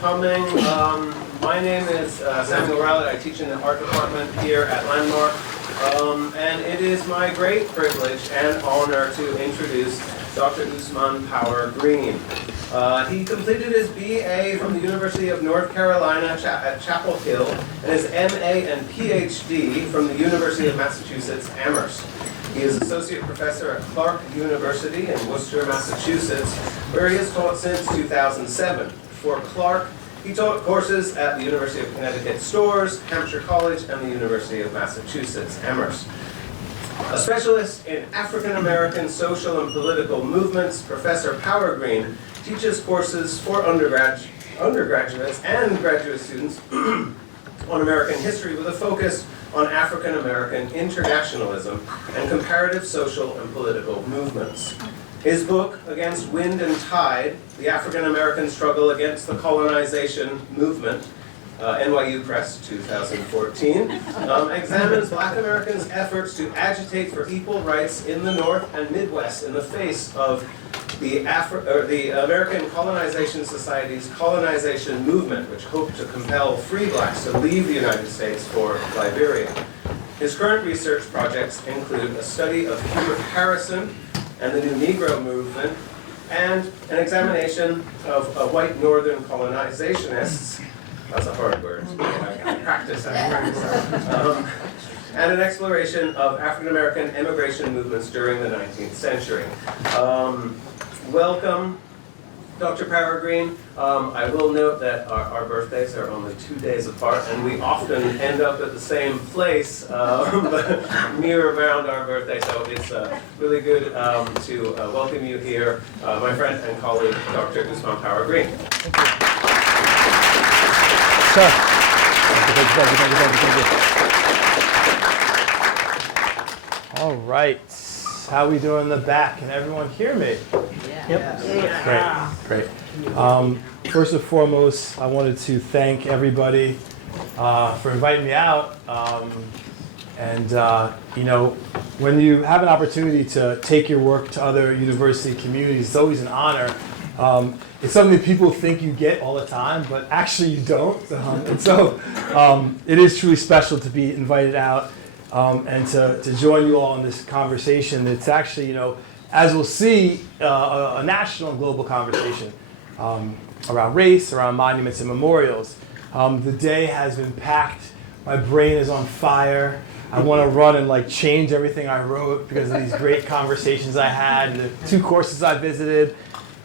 coming. My name is Samuel Mural. I teach in the art department here at Landmark. And it is my great privilege and honor to introduce Dr. Ousmane Power-Greene. He completed his BA from the University of North Carolina at Chapel Hill and his MA and PhD from the University of Massachusetts Amherst. He is Associate Professor at Clark University in Worcester, Massachusetts, where he has taught since 2007. For Clark, he taught courses at the University of Connecticut Storrs, Hampshire College, and the University of Massachusetts Amherst. A specialist in African American social and political movements, Professor Power-Greene teaches courses for undergraduates and graduate students on American history with a focus on African American internationalism and comparative social and political movements. His book, Against Wind and Tide, The African American Struggle Against the Colonization Movement, NYU Press, 2014, examines Black Americans' efforts to agitate for equal rights in the North and Midwest in the face of the American Colonization Society's colonization movement, which hoped to compel free blacks to leave the United States for Liberia. His current research projects include a study of Hubert Harrison and the New Negro movement, and an examination of white northern colonizationists. That's a hard word. I practice. And an exploration of African American immigration movements during the 19th century. Welcome, Dr. Power-Greene. I will note that our birthdays are only 2 days apart, and we often end up at the same place near around our birthday, so it's really good to welcome you here, my friend and colleague, Dr. Ousmane Power-Greene. Thank you. Sir. All right. How are we doing in the back? Can everyone hear me? Yeah. Yep. Great. First and foremost, I wanted to thank everybody for inviting me out. You know, when you have an opportunity to take your work to other university communities, it's always an honor. It's something that people think you get all the time, but actually you don't. It is truly special to be invited out and to join you all in this conversation. It's actually, you know, as we'll see, a national and global conversation around race, around monuments and memorials. The day has been packed. My brain is on fire. I want to run and change everything I wrote because of these great conversations I had and the 2 courses I visited.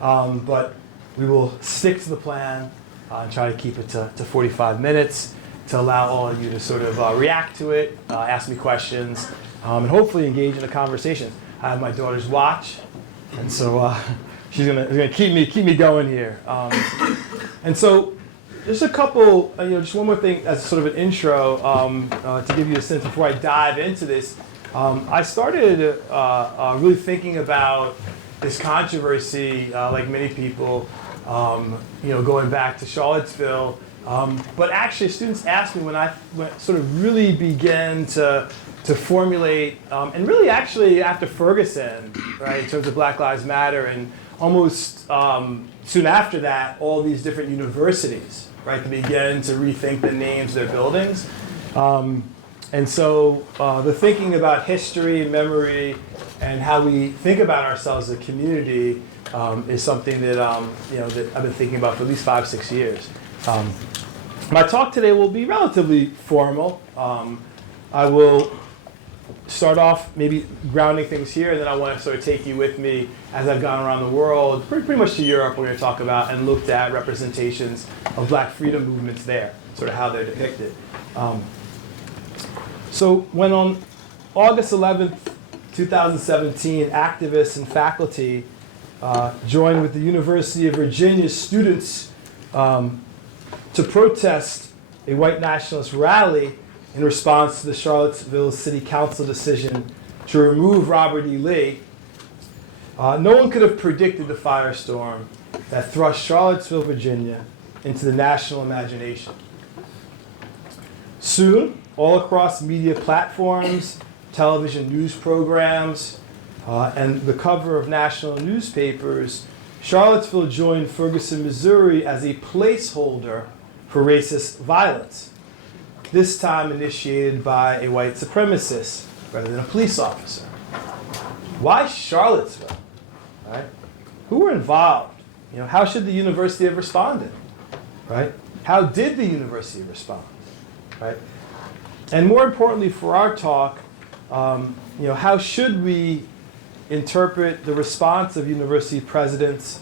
But we will stick to the plan and try to keep it to 45 minutes to allow all of you to sort of react to it, ask me questions, and hopefully engage in a conversation. I have my daughter's watch, and so she's gonna keep me going here. And so, just a couple, just one more thing as sort of an intro to give you a sense before I dive into this. I started really thinking about this controversy, like many people, going back to Charlottesville. But actually, students asked me when I sort of really began to formulate, and really actually after Ferguson, right, in terms of Black Lives Matter, and almost soon after that, all these different universities, right, to begin to rethink the names of their buildings. And so the thinking about history, memory, and how we think about ourselves as a community is something that that I've been thinking about for at least 5-6 years. My talk today will be relatively formal. I will start off maybe grounding things here, and then I want to sort of take you with me as I've gone around the world, pretty much to Europe, we're going to talk about and looked at representations of Black freedom movements there, sort of how they're depicted. So when on August 11th, 2017, activists and faculty joined with the University of Virginia's students to protest a white nationalist rally in response to the Charlottesville City Council decision to remove Robert E. Lee, no one could have predicted the firestorm that thrust Charlottesville, Virginia into the national imagination. Soon, all across media platforms, television news programs, and the cover of national newspapers Charlottesville joined Ferguson, Missouri as a placeholder for racist violence, this time initiated by a white supremacist rather than a police officer. Why Charlottesville? Right? Who were involved? How should the university have responded? Right? How did the university respond? Right? And more importantly for our talk, how should we interpret the response of university presidents,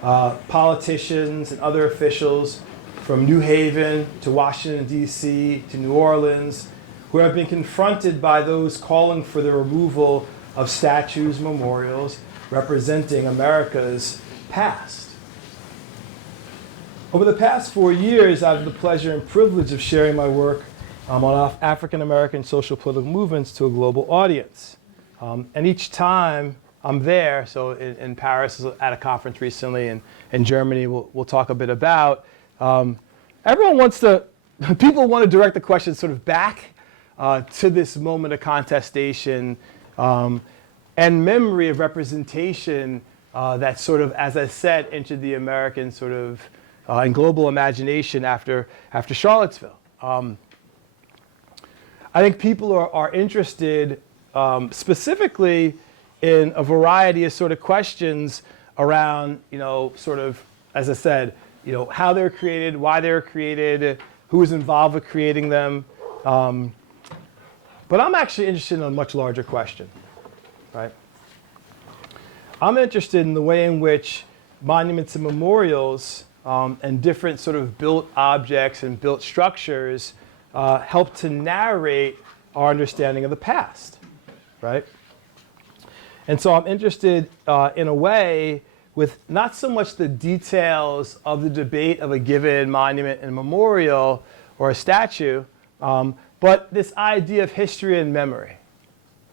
politicians, and other officials from New Haven to Washington, D.C., to New Orleans, who have been confronted by those calling for the removal of statues, memorials representing America's past. Over the past 4 years, I've had the pleasure and privilege of sharing my work on African American social political movements to a global audience. And each time I'm there, so in Paris at a conference recently, and in Germany we'll talk a bit about, everyone wants to, people want to direct the question sort of back to this moment of contestation and memory of representation that sort of, as I said, entered the American sort of and global imagination after Charlottesville. I think people are interested specifically in a variety of sort of questions around, sort of, as I said, how they're created, why they're created, who is involved with creating them. But I'm actually interested in a much larger question, right? I'm interested in the way in which monuments and memorials and different sort of built objects and built structures help to narrate our understanding of the past, right? And so I'm interested in a way with not so much the details of the debate of a given monument and memorial or a statue, but this idea of history and memory,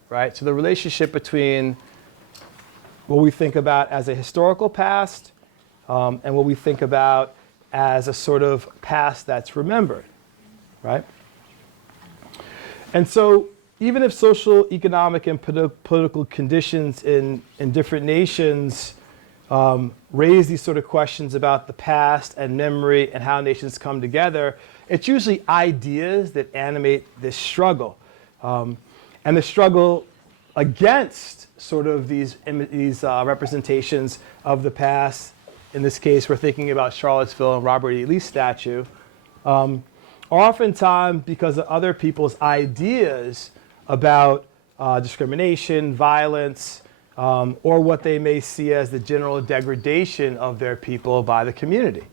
right? So the relationship between what we think about as a historical past and what we think about as a sort of past that's remembered, right? And so even if social, economic, and political conditions in different nations raise these sort of questions about the past and memory and how nations come together, it's usually ideas that animate this struggle. And the struggle against sort of these representations of the past, in this case we're thinking about Charlottesville and Robert E. Lee statue, oftentimes because of other people's ideas about discrimination, violence, or what they may see as the general degradation of their people by the community,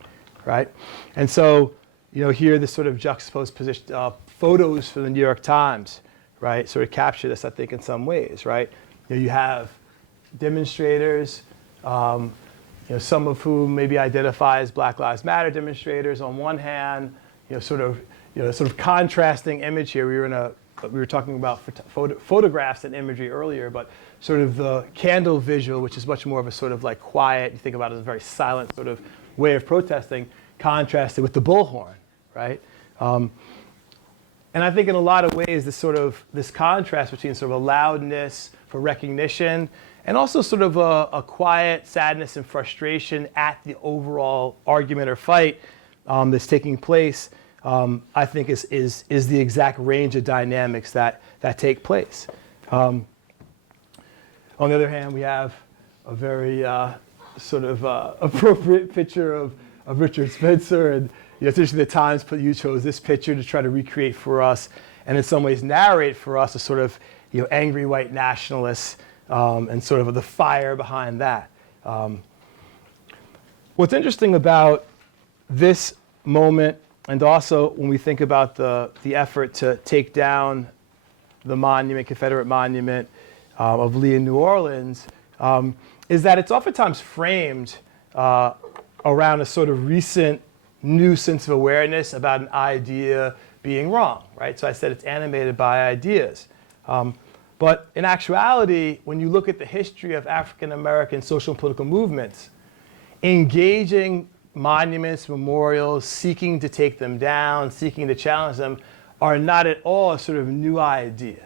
right? And so, here this sort of juxtaposed position, photos from the New York Times, right, sort of capture this, I think, in some ways, right? You have demonstrators, some of whom maybe identify as Black Lives Matter demonstrators on one hand, sort of contrasting image here. We were talking about photographs and imagery earlier, but sort of the candle visual, which is much more of a sort of like quiet, you think about it as a very silent sort of way of protesting, contrasted with the bullhorn, right? And I think in a lot of ways, this contrast between sort of a loudness for recognition and also sort of a quiet sadness and frustration at the overall argument or fight that's taking place, I think is the exact range of dynamics that take place. On the other hand, we have a very sort of appropriate picture of Richard Spencer, and it's interesting the Times you chose this picture to try to recreate for us, and in some ways narrate for us a sort of angry white nationalists and sort of the fire behind that. What's interesting about this moment, and also when we think about the effort to take down the monument, Confederate monument of Lee in New Orleans, is that it's oftentimes framed around a sort of recent new sense of awareness about an idea being wrong, right? So I said it's animated by ideas. But in actuality, when you look at the history of African American social and political movements, engaging monuments, memorials, seeking to take them down, seeking to challenge them, are not at all a sort of new idea,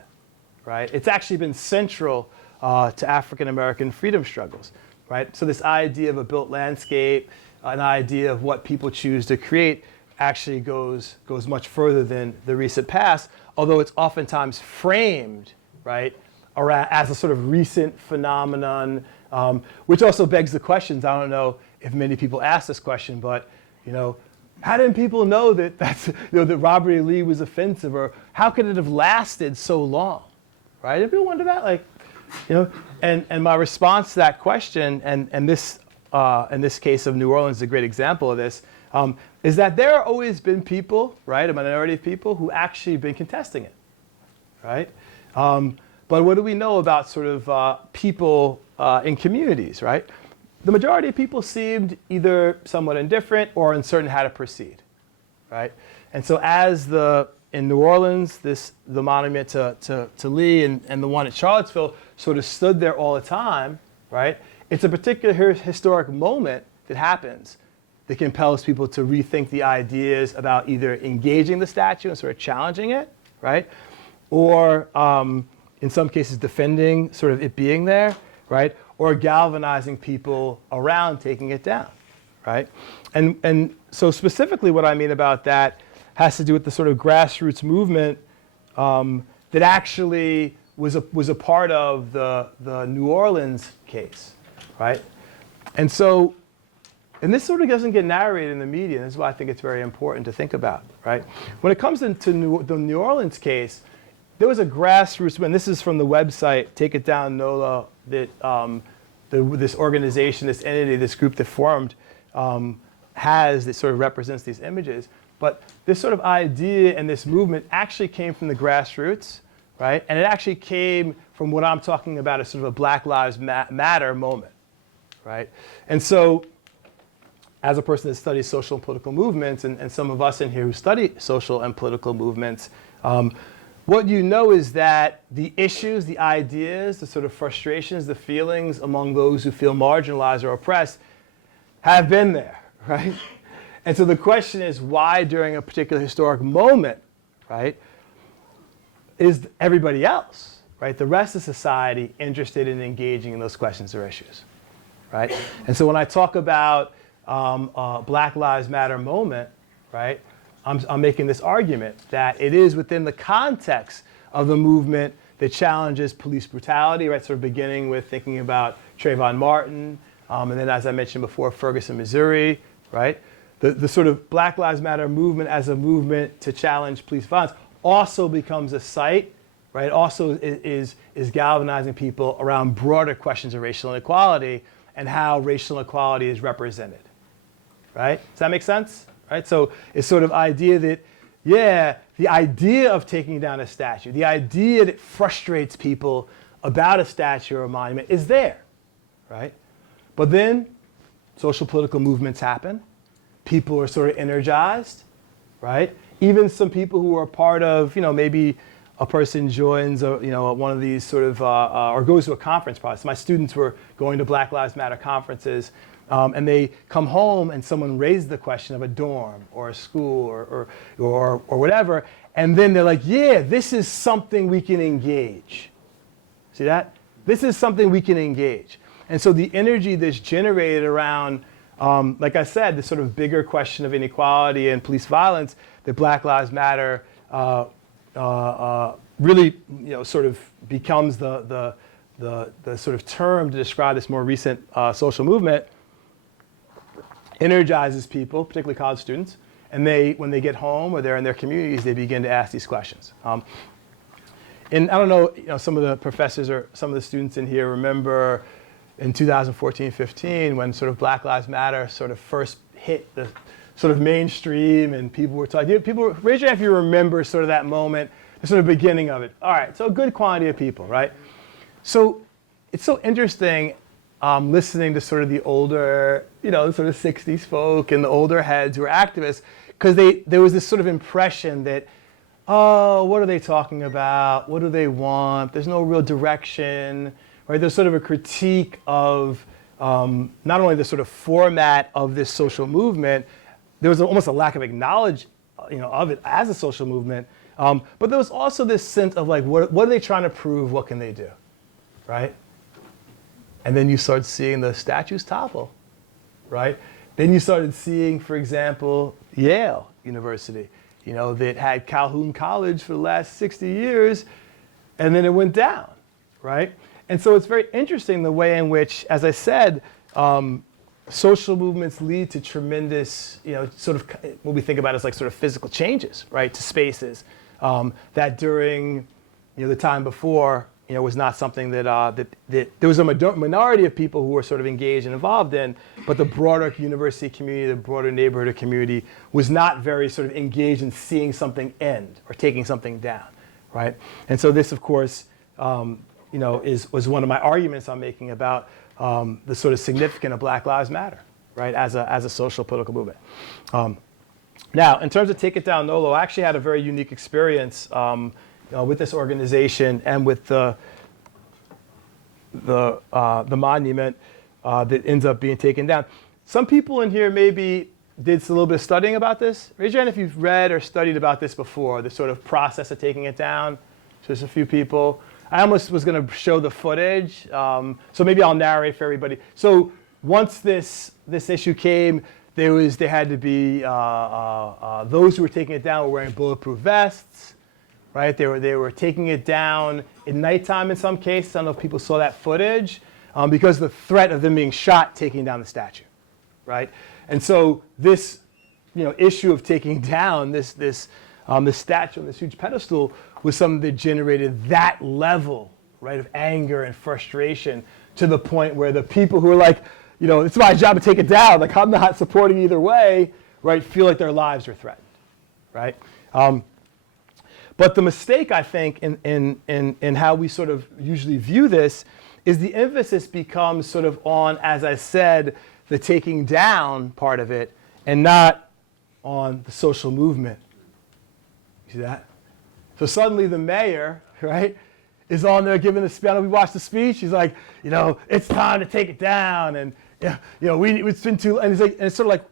right? It's actually been central to African American freedom struggles. right? So this idea of a built landscape, an idea of what people choose to create actually goes much further than the recent past, although it's oftentimes framed, right, around, as a sort of recent phenomenon, which also begs the questions. I don't know if many people ask this question, but, you know, how didn't people know that that Robert E. Lee was offensive, or how could it have lasted so long, right? Did people wonder that, like, you know? And my response to that question, and this in this case of New Orleans is a great example of this, is that there have always been people, right, a minority of people who actually have been contesting it, right? But what do we know about sort of people in communities, right? The majority of people seemed either somewhat indifferent or uncertain how to proceed, right? And so as in New Orleans, the monument to Lee and the one at Charlottesville sort of stood there all the time, right? It's a particular historic moment that happens that compels people to rethink the ideas about either engaging the statue and sort of challenging it, right? Or in some cases defending sort of it being there, right? Or galvanizing people around taking it down, right? And so specifically what I mean about that has to do with the sort of grassroots movement that actually was a part of the New Orleans case, right? And so, and this sort of doesn't get narrated in the media, and this is why I think it's very important to think about, right? When it comes into the New Orleans case, there was a grassroots, and this is from the website, Take It Down NOLA, that this organization, this entity, this group that formed has that sort of represents these images. But this sort of idea and this movement actually came from the grassroots, right? And it actually came from what I'm talking about as sort of a Black Lives Matter moment, right? And so as a person that studies social and political movements, and some of us in here who study social and political movements, what you know is that the issues, the ideas, the sort of frustrations, the feelings among those who feel marginalized or oppressed have been there, right? And so the question is, why during a particular historic moment, right, is everybody else, right, the rest of society interested in engaging in those questions or issues, right? And so when I talk about Black Lives Matter moment, right, I'm making this argument that it is within the context of the movement that challenges police brutality, right? Sort of beginning with thinking about Trayvon Martin, and then as I mentioned before, Ferguson, Missouri, right? The sort of Black Lives Matter movement as a movement to challenge police violence also becomes a site, right? Also is galvanizing people around broader questions of racial inequality and how racial inequality is represented, right? Does that make sense? Right? So it's sort of idea that, yeah, the idea of taking down a statue, the idea that frustrates people about a statue or a monument is there, right? But then social political movements happen. People are sort of energized, right? Even some people who are part of, you know, maybe a person joins, one of these sort of, or goes to a conference probably. So my students were going to Black Lives Matter conferences, and they come home and someone raised the question of a dorm or a school or whatever, and then they're like, yeah, this is something we can engage. See that? This is something we can engage. And so the energy that's generated around, like I said, this sort of bigger question of inequality and police violence, that Black Lives Matter really, sort of becomes the sort of term to describe this more recent social movement, energizes people, particularly college students, and when they get home or they're in their communities, they begin to ask these questions. And I don't know, some of the professors or some of the students in here remember in 2014-15 when sort of Black Lives Matter sort of first hit the sort of mainstream and people were talking. Raise your hand if you remember sort of that moment, the sort of beginning of it. All right, so a good quantity of people, right? So it's so interesting listening to sort of the older, sort of 60s folk and the older heads who are activists, because there was this sort of impression that, oh, what are they talking about? What do they want? There's no real direction, right? There's sort of a critique of not only the sort of format of this social movement, there was almost a lack of acknowledgement, of it as a social movement, but there was also this sense of like, what are they trying to prove? What can they do, right? And then you start seeing the statues topple, right? Then you started seeing, for example, Yale University, that had Calhoun College for the last 60 years, and then it went down, right? And so it's very interesting the way in which, as I said, social movements lead to tremendous, sort of what we think about as like sort of physical changes, right, to spaces that during, the time before, was not something that there was a minority of people who were sort of engaged and involved in, but the broader university community, the broader neighborhood community was not very sort of engaged in seeing something end or taking something down, right? And so this, of course, was one of my arguments I'm making about the sort of significance of Black Lives Matter, right, as a social political movement. Now, in terms of Take It Down NOLA, I actually had a very unique experience with this organization and with the monument that ends up being taken down. Some people in here maybe did a little bit of studying about this. Raise your hand if you've read or studied about this before, the sort of process of taking it down. Just a few people. I almost was going to show the footage, so maybe I'll narrate for everybody. So once this issue came, there had to be those who were taking it down were wearing bulletproof vests, right? They were taking it down at nighttime in some cases. I don't know if people saw that footage, because of the threat of them being shot taking down the statue, right? And so this, issue of taking down this statue on this huge pedestal was something that generated that level, right, of anger and frustration to the point where the people who are like, it's my job to take it down, like I'm not supporting either way, right, feel like their lives are threatened, right? But the mistake, I think, in how we sort of usually view this is the emphasis becomes sort of on, as I said, the taking down part of it and not on the social movement. You see that? So suddenly the mayor, right, is on there giving the speech. We watched the speech. He's like, it's time to take it down, and it's been too. And it's sort of like,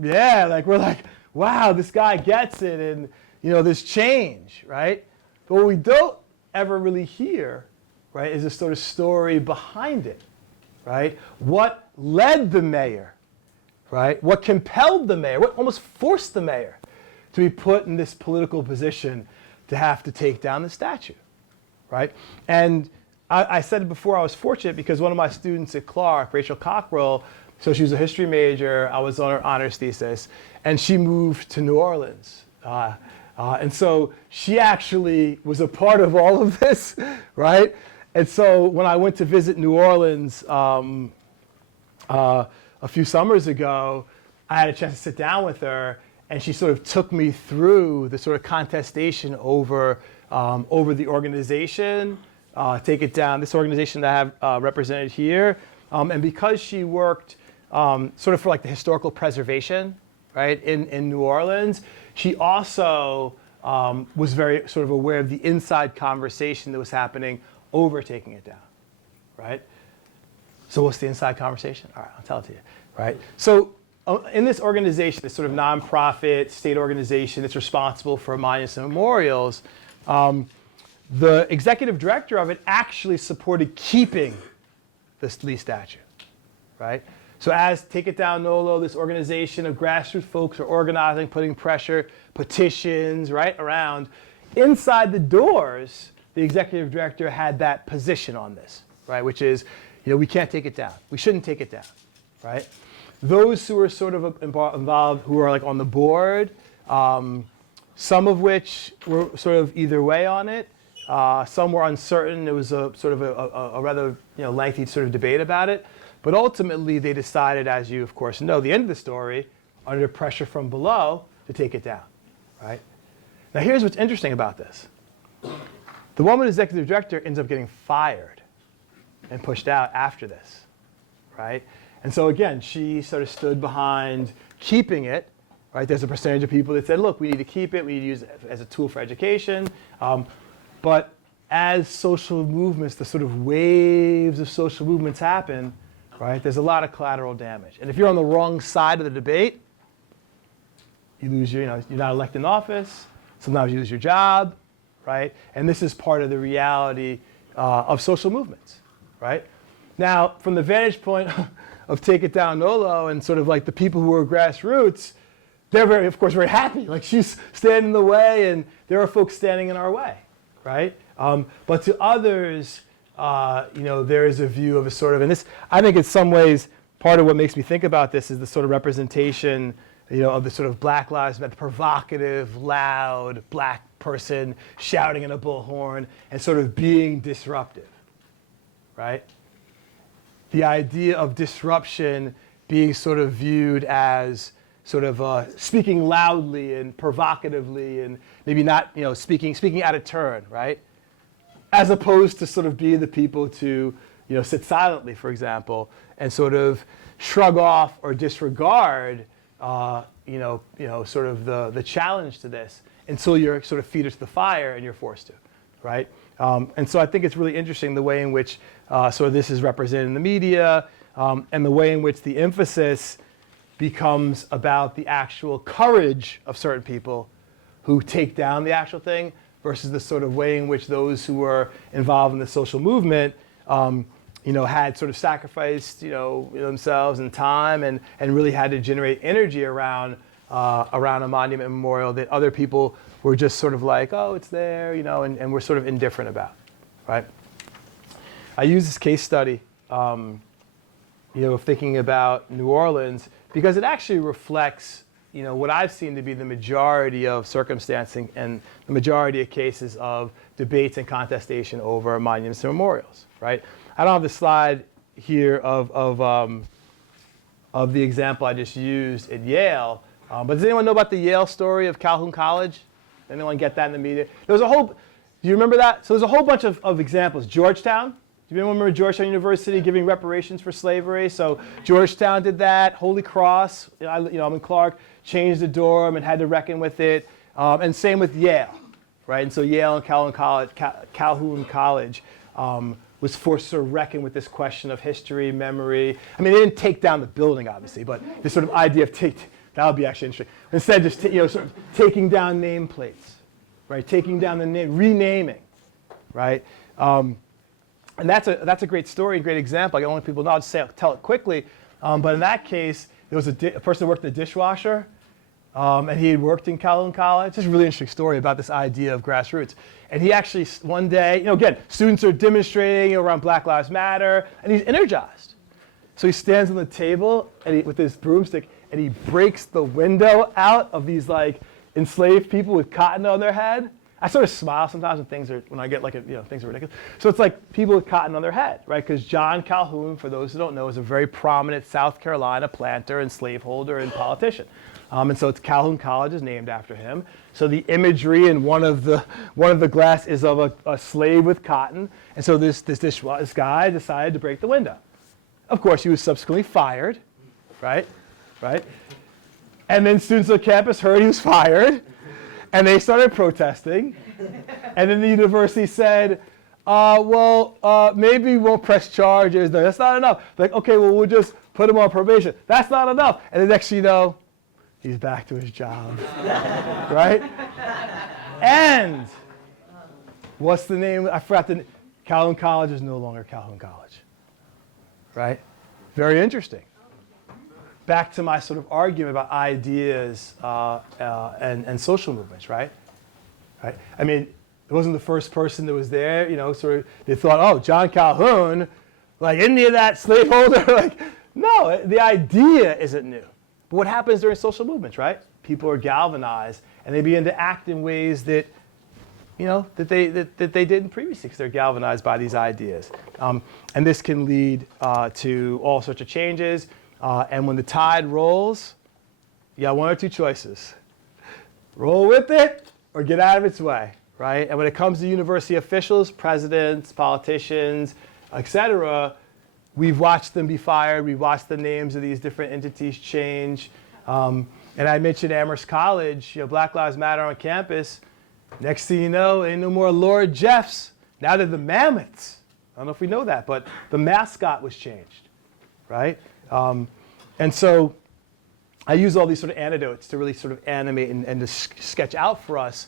yeah, like we're like, wow, this guy gets it, and this change, right? But what we don't ever really hear, right, is a sort of story behind it, right? What led the mayor, right? What compelled the mayor? What almost forced the mayor to be put in this political position to have to take down the statue, right? And I said it before, I was fortunate because one of my students at Clark, Rachel Cockrell, so she was a history major, I was on her honors thesis, and she moved to New Orleans. And so she actually was a part of all of this, right? And so when I went to visit New Orleans a few summers ago, I had a chance to sit down with her, and she sort of took me through the sort of contestation over the organization, Take It Down, this organization that I have represented here. And because she worked sort of for like the historical preservation, right, in New Orleans, she also was very sort of aware of the inside conversation that was happening over taking it down, right? So what's the inside conversation? All right, I'll tell it to you, right? So in this organization, this sort of nonprofit state organization that's responsible for monuments and memorials, the executive director of it actually supported keeping this Lee statue, right? So as Take It Down NOLA, this organization of grassroots folks are organizing, putting pressure, petitions, right, around. Inside the doors, the executive director had that position on this, right, which is, we can't take it down. We shouldn't take it down, right? Those who are sort of involved, who are like on the board, some of which were sort of either way on it, some were uncertain. There was a sort of a rather lengthy sort of debate about it. But ultimately, they decided, as you, of course, know, the end of the story, under pressure from below, to take it down, right? Now, here's what's interesting about this. The woman executive director ends up getting fired and pushed out after this, right? And so, again, she sort of stood behind keeping it, right? There's a percentage of people that said, look, we need to keep it. We need to use it as a tool for education. But as social movements, the sort of waves of social movements happen, right, there's a lot of collateral damage. And if you're on the wrong side of the debate, you lose your, you're not elected in office. Sometimes you lose your job, right? And this is part of the reality of social movements, right? Now, from the vantage point of Take It Down NOLA and sort of like the people who are grassroots, they're very, of course, very happy. Like she's standing in the way, and there are folks standing in our way, right? But to others, there is a view of a sort of, and this, I think in some ways, part of what makes me think about this is the sort of representation, of the sort of Black Lives Matter, the provocative, loud black person shouting in a bullhorn and sort of being disruptive, right? The idea of disruption being sort of viewed as sort of speaking loudly and provocatively and maybe not, speaking out of turn, right? As opposed to sort of being the people to, sit silently, for example, and sort of shrug off or disregard, sort of the challenge to this until your sort of feet are to the fire and you're forced to, right? And so I think it's really interesting the way in which sort of this is represented in the media and the way in which the emphasis becomes about the actual courage of certain people who take down the actual thing versus the sort of way in which those who were involved in the social movement, had sort of sacrificed, themselves and time and really had to generate energy around a monument memorial that other people were just sort of like, oh, it's there, and we're sort of indifferent about, right? I use this case study, thinking about New Orleans because it actually reflects, what I've seen to be the majority of circumstancing and the majority of cases of debates and contestation over monuments and memorials, right? I don't have the slide here of the example I just used at Yale, but does anyone know about the Yale story of Calhoun College? Anyone get that in the media? There was a whole, do you remember that? So there's a whole bunch of examples. Georgetown, do you remember Georgetown University giving reparations for slavery? So Georgetown did that. Holy Cross, I'm in Clark, changed the dorm and had to reckon with it. And same with Yale, right? And so Yale and Calhoun College was forced to reckon with this question of history, memory. I mean, they didn't take down the building, obviously, but this sort of idea of that would be actually interesting. Instead, just sort of taking down nameplates, right? Taking down the name, renaming, right? And that's a great story, a great example. I don't want people to know. I'll just tell it quickly. But in that case, there was a person who worked in the dishwasher, and he had worked in Calhoun College. It's a really interesting story about this idea of grassroots. And he actually, one day, again, students are demonstrating around Black Lives Matter, and he's energized. So he stands on the table and with his broomstick, and he breaks the window out of these like enslaved people with cotton on their head. I sort of smile sometimes when I get like things are ridiculous. So it's like people with cotton on their head, right? Because John Calhoun, for those who don't know, is a very prominent South Carolina planter and slaveholder and politician. And so it's Calhoun College is named after him. So the imagery in one of the glass is of a slave with cotton. And so this guy decided to break the window. Of course, he was subsequently fired, right? And then students on campus heard he was fired. And they started protesting. And then the university said, maybe we won't press charges. No, that's not enough. Like, okay, well, we'll just put him on probation. That's not enough. And the next thing you know, he's back to his job, right? And what's the name? I forgot the name. Calhoun College is no longer Calhoun College, right? Very interesting. Back to my sort of argument about ideas and social movements, right? I mean, it wasn't the first person that was there, sort of, they thought, oh, John Calhoun, like, isn't he that slaveholder? Like, no, the idea isn't new. But what happens during social movements, right? People are galvanized, and they begin to act in ways that, that they didn't previously, because they're galvanized by these ideas. And this can lead to all sorts of changes. And when the tide rolls, you got one or two choices. Roll with it or get out of its way, right? And when it comes to university officials, presidents, politicians, etc., we've watched them be fired. We've watched the names of these different entities change. And I mentioned Amherst College, Black Lives Matter on campus. Next thing you know, ain't no more Lord Jeffs. Now they're the Mammoths. I don't know if we know that, but the mascot was changed, right? And so I use all these sort of anecdotes to really sort of animate and to sketch out for us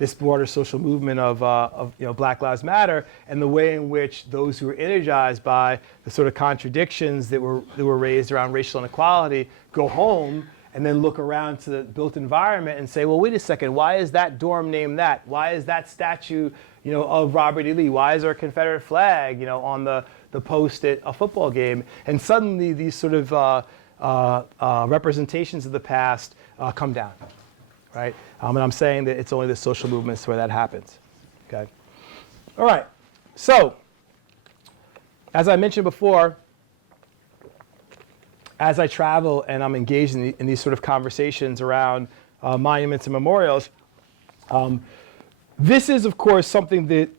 this broader social movement of Black Lives Matter, and the way in which those who were energized by the sort of contradictions that were raised around racial inequality go home and then look around to the built environment and say, well, wait a second, why is that dorm named that? Why is that statue, of Robert E. Lee? Why is there a Confederate flag, on the post at a football game? And suddenly these sort of representations of the past come down, right? And I'm saying that it's only the social movements where that happens, okay? All right, so as I mentioned before, as I travel and I'm engaged in these sort of conversations around monuments and memorials, this is, of course, something that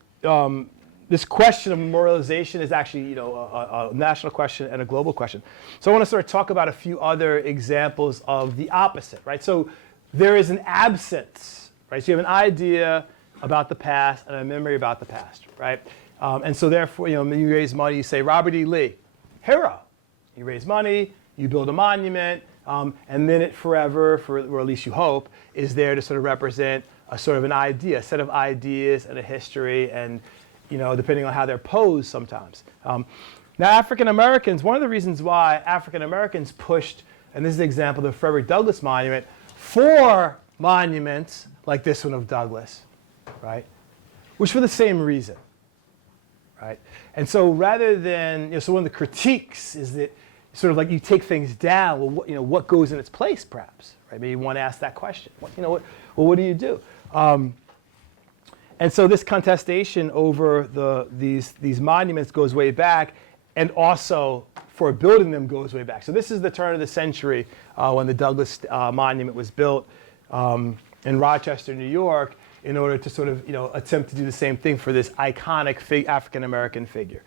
this question of memorialization is actually, a national question and a global question. So I want to sort of talk about a few other examples of the opposite, right? So there is an absence, right? So you have an idea about the past and a memory about the past, right? And so therefore, you raise money, you say Robert E. Lee, hero. You raise money, you build a monument, and then it forever, or at least you hope, is there to sort of represent a sort of an idea, a set of ideas and a history, and depending on how they're posed sometimes. Now African Americans, one of the reasons why African Americans pushed, and this is an example of the Frederick Douglass Monument, for monuments like this one of Douglass, right, was for the same reason, right? And so rather than, so one of the critiques is that sort of like you take things down, well, what goes in its place, perhaps, right? Maybe one asks that question. What do you do? And so this contestation over these monuments goes way back, and also for building them goes way back. So this is the turn of the century when the Douglass Monument was built in Rochester, New York, in order to sort of attempt to do the same thing for this iconic African American figure.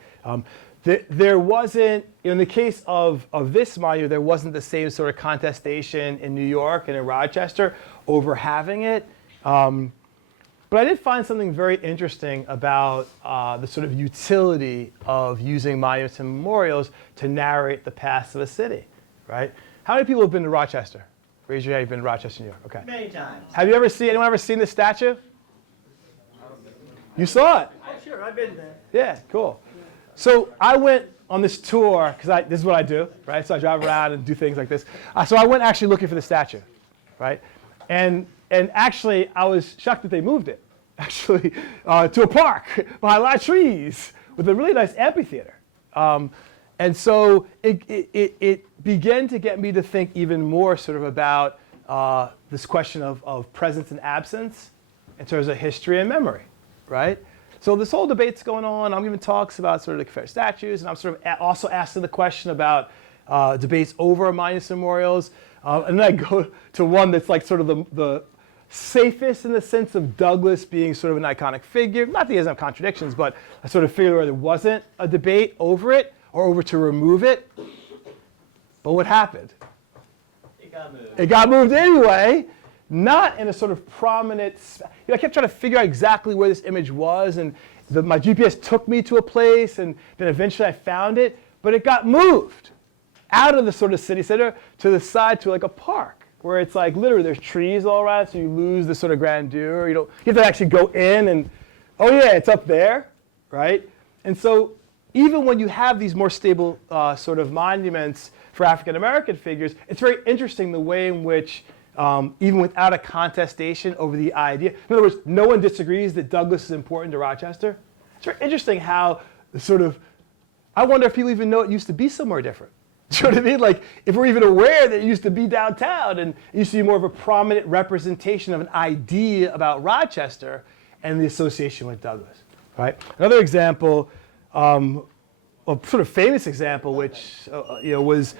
There wasn't, in the case of this monument, there wasn't the same sort of contestation in New York and in Rochester over having it. But I did find something very interesting about the sort of utility of using monuments and memorials to narrate the past of a city, right? How many people have been to Rochester? Raise your hand, you've been to Rochester, New York. Okay. Many times. Have you anyone ever seen this statue? You saw it? Oh, sure, I've been there. Yeah, cool. So I went on this tour, because this is what I do, right? So I drive around and do things like this. So I went actually looking for the statue, right? And actually, I was shocked that they moved it, actually, to a park behind a lot of trees with a really nice amphitheater. And so it began to get me to think even more sort of about this question of presence and absence in terms of history and memory, right? So this whole debate's going on. I'm giving talks about sort of the Confederate statues, and I'm sort of also asking the question about debates over monuments and memorials. And then I go to one that's like sort of the safest in the sense of Douglass being sort of an iconic figure. Not that he doesn't have contradictions, but I sort of figured where there wasn't a debate over it or over to remove it. But what happened? It got moved. It got moved anyway, not in a sort of prominent, I kept trying to figure out exactly where this image was, and my GPS took me to a place, and then eventually I found it, but it got moved out of the sort of city center to the side to like a park, where it's like literally there's trees all around, so you lose the sort of grandeur. You have to actually go in and, oh yeah, it's up there, right? And so even when you have these more stable sort of monuments for African American figures, it's very interesting the way in which, even without a contestation over the idea, in other words, no one disagrees that Douglass is important to Rochester. It's very interesting how the sort of, I wonder if people even know it used to be somewhere different. Do you know what I mean? Like, if we're even aware that it used to be downtown and it used to be more of a prominent representation of an idea about Rochester and the association with Douglass, right? Another example, a sort of famous example, which was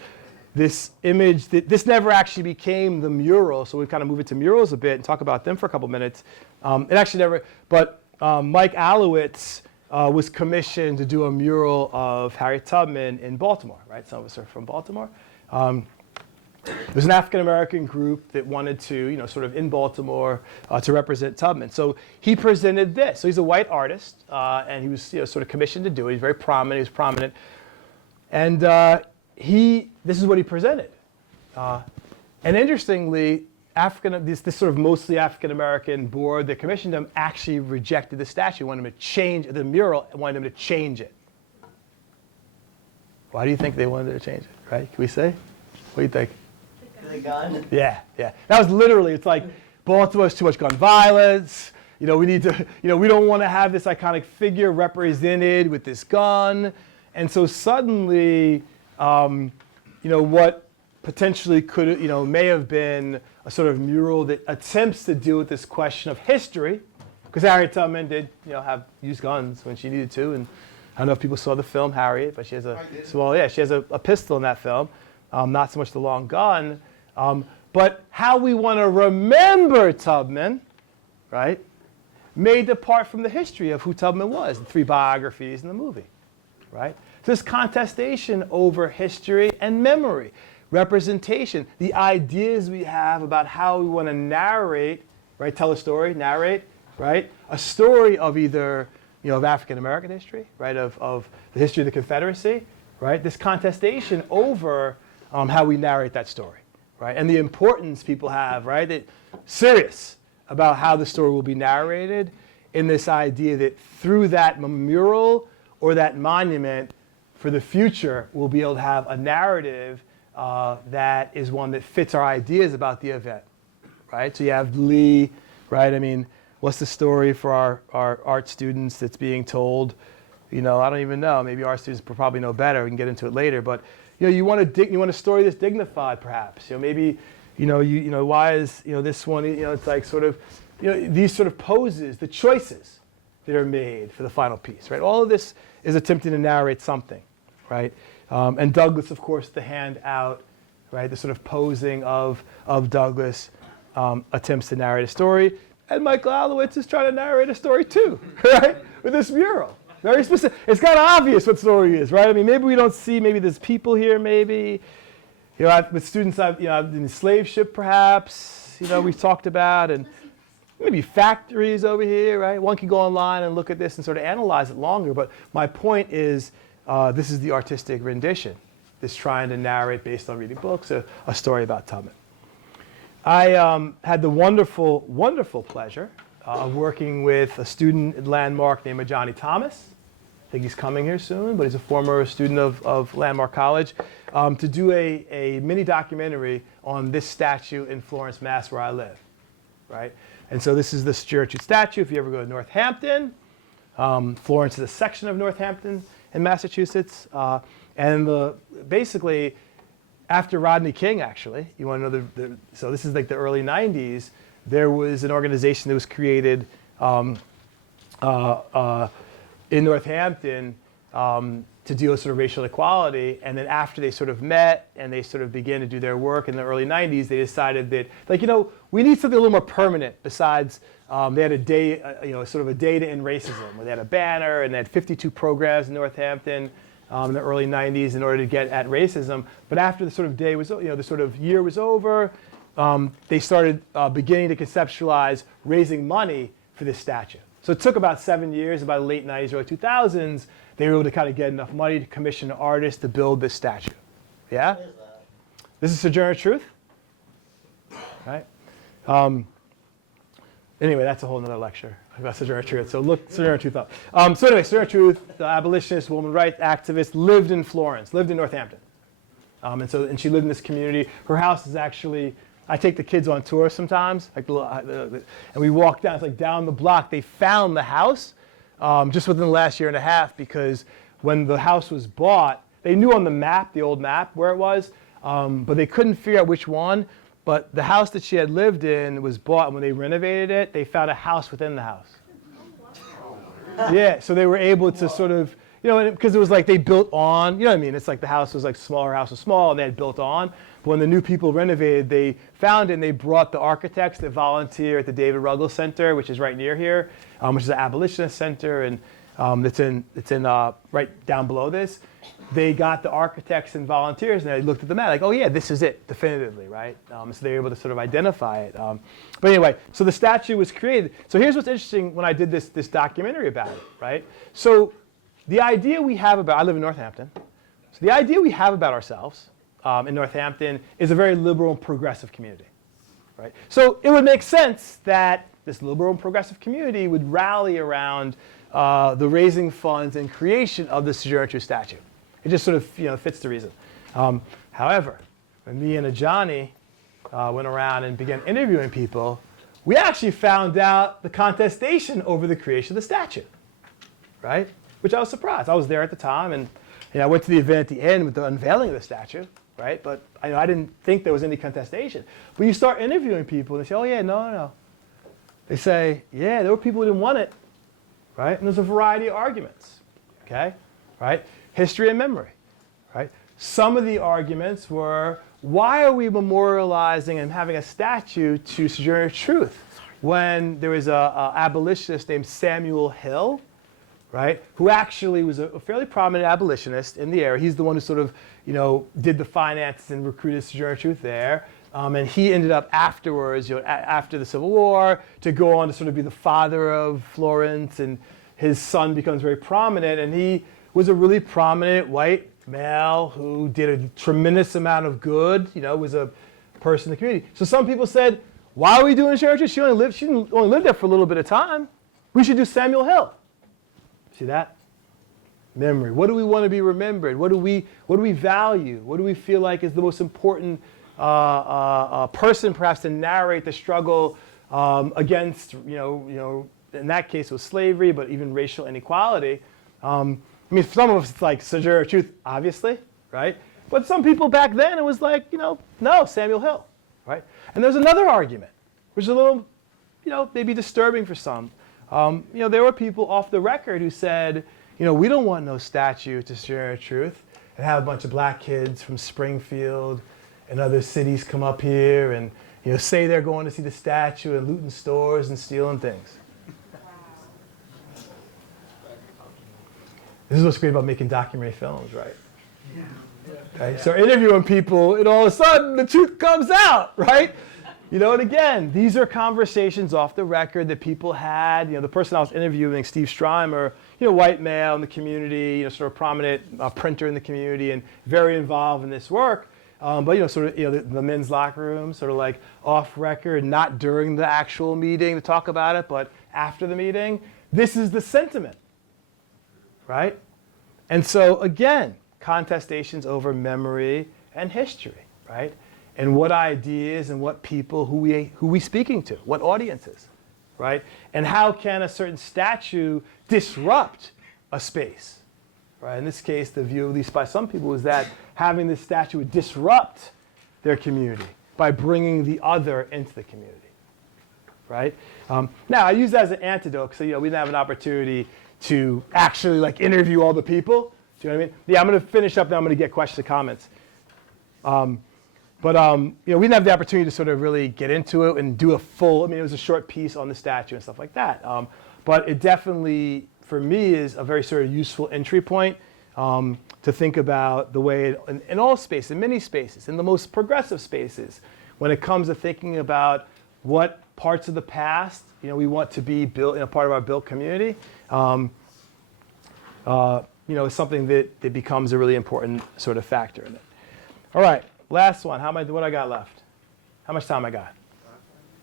this image that this never actually became the mural, so we've kind of moved it to murals a bit and talk about them for a couple minutes. It actually never, but Mike Allowitz was commissioned to do a mural of Harriet Tubman in Baltimore, right? Some of us are from Baltimore. It was an African-American group that wanted to, sort of in Baltimore to represent Tubman. So he presented this. So he's a white artist, and he was sort of commissioned to do it. He's very prominent. He was prominent. And this is what he presented. And interestingly, this sort of mostly African-American board that commissioned them actually rejected the statue, wanted them to change the mural, and wanted them to change it. Why do you think they wanted to change it, right? Can we say? What do you think? The gun. Yeah. That was literally, it's like, Baltimore has too much gun violence. We need to, we don't want to have this iconic figure represented with this gun. And so suddenly, what potentially could, may have been a sort of mural that attempts to deal with this question of history, because Harriet Tubman did, use guns when she needed to, and I don't know if people saw the film Harriet, but she has she has a pistol in that film, not so much the long gun, but how we want to remember Tubman, right, may depart from the history of who Tubman was, the 3 biographies in the movie, right? So this contestation over history and memory, representation, the ideas we have about how we want to narrate, right, tell a story, narrate, right, a story of either, of African American history, right, of the history of the Confederacy, right, this contestation over how we narrate that story, right, and the importance people have, right, that serious about how the story will be narrated in this idea that through that mural or that monument for the future, we'll be able to have a narrative that is one that fits our ideas about the event, right? So you have Lee, right? I mean, what's the story for our art students that's being told? I don't even know. Maybe our students probably know better. We can get into it later. But you want a story that's dignified, perhaps. Maybe why is this one? It's like sort of these sort of poses, the choices that are made for the final piece, right? All of this is attempting to narrate something, right? And Douglas, of course, the hand out, right? The sort of posing of Douglas attempts to narrate a story. And Michael Allowitz is trying to narrate a story too, right? With this mural. Very specific. It's kind of obvious what story is, right? I mean, maybe we don't see, maybe there's people here, maybe. With students, I've in the slave ship, perhaps, we've talked about, and maybe factories over here, right? One can go online and look at this and sort of analyze it longer. But my point is, this is the artistic rendition, this trying to narrate based on reading books, a story about Tubman. I had the wonderful, wonderful pleasure of working with a student at Landmark named Johnny Thomas. I think he's coming here soon, but he's a former student of Landmark College, to do a mini documentary on this statue in Florence, Mass, where I live, right? And so this is the Statue statue. If you ever go to Northampton, Florence is a section of Northampton in Massachusetts, and basically, after Rodney King, actually, you want to know so this is like the early 90s, there was an organization that was created in Northampton to deal with sort of racial equality, and then after they sort of met and they sort of began to do their work in the early 90s, they decided that, we need something a little more permanent besides, they had a day, sort of a day to end racism, where they had a banner and they had 52 programs in Northampton in the early 90s in order to get at racism. But after the sort of day was, the sort of year was over, they started beginning to conceptualize raising money for this statue. So it took about 7 years, about the late 90s, early 2000s, they were able to kind of get enough money to commission an artist to build this statue. Yeah? What is that? This is Sojourner Truth, right? Anyway, that's a whole other lecture about Sojourner Truth. So look Sojourner Truth up. So anyway, Sojourner Truth, the abolitionist, woman rights activist, lived in Florence, lived in Northampton. And she lived in this community. Her house is actually, I take the kids on tour sometimes, and we walk down, it's like down the block. They found the house just within the last year and a half, because when the house was bought, they knew on the map, the old map, where it was, but they couldn't figure out which one. But the house that she had lived in was bought, and when they renovated it, they found a house within the house. Yeah, so they were able to sort of, because it was like they built on, you know what I mean? It's like the house was like smaller, house was small, and they had built on. But when the new people renovated, they found it, and they brought the architects that volunteer at the David Ruggles Center, which is right near here, which is an abolitionist center, and it's in right down below this. They got the architects and volunteers, and they looked at the map like, oh yeah, this is it, definitively, right? So they were able to sort of identify it. But anyway, so the statue was created. So here's what's interesting when I did this documentary about it, right? So the idea we have about, I live in Northampton, so the idea we have about ourselves in Northampton is a very liberal and progressive community, right? So it would make sense that this liberal and progressive community would rally around the raising funds and creation of the Sojourner Truth statue. It just sort of fits the reason. However, when me and Ajani went around and began interviewing people, we actually found out the contestation over the creation of the statue, right? Which I was surprised. I was there at the time, and I went to the event at the end with the unveiling of the statue, right? But I didn't think there was any contestation. But you start interviewing people, and they say, oh yeah, no. They say, yeah, there were people who didn't want it, right? And there's a variety of arguments, okay? Right? History and memory, right? Some of the arguments were, why are we memorializing and having a statue to Sojourner Truth when there was a abolitionist named Samuel Hill, right, who actually was a fairly prominent abolitionist in the area. He's the one who sort of, did the finances and recruited Sojourner Truth there. And he ended up afterwards, after the Civil War, to go on to sort of be the father of Florence, and his son becomes very prominent, and he was a really prominent white male who did a tremendous amount of good, was a person in the community. So some people said, why are we doing Sojourner Truth? She didn't only live there for a little bit of time. We should do Samuel Hill. See that? Memory. What do we want to be remembered? What do we value? What do we feel like is the most important person, perhaps, to narrate the struggle against, in that case it was slavery, but even racial inequality. For some of us it's like Sojourner Truth, obviously, right? But some people back then it was like, no, Samuel Hill, right? And there's another argument, which is a little, maybe disturbing for some. There were people off the record who said, we don't want no statue to Sojourner Truth, and have a bunch of black kids from Springfield and other cities come up here and say they're going to see the statue and looting stores and stealing things. This is what's great about making documentary films, right? Okay? So interviewing people, and all of a sudden the truth comes out, right? And again, these are conversations off the record that people had. The person I was interviewing, Steve Strymer, white male in the community, sort of prominent printer in the community, and very involved in this work. But sort of the men's locker room, sort of like off record, not during the actual meeting to talk about it, but after the meeting. This is the sentiment, right? And so again, contestations over memory and history, right? And what ideas and what people, who we speaking to, what audiences, right? And how can a certain statue disrupt a space, right? In this case, the view, at least by some people, is that having this statue would disrupt their community by bringing the other into the community, right? Now, I use that as an antidote because we didn't have an opportunity to actually interview all the people. Do you know what I mean? Yeah, I'm going to finish up now. I'm going to get questions and comments. But we didn't have the opportunity to sort of really get into it and do a full, it was a short piece on the statue and stuff like that. But it definitely, for me, is a very sort of useful entry point to think about the way in all spaces, in many spaces, in the most progressive spaces, when it comes to thinking about what parts of the past we want to be built in a part of our built community. Is something that becomes a really important sort of factor in it. All right. Last one. What I got left? How much time I got?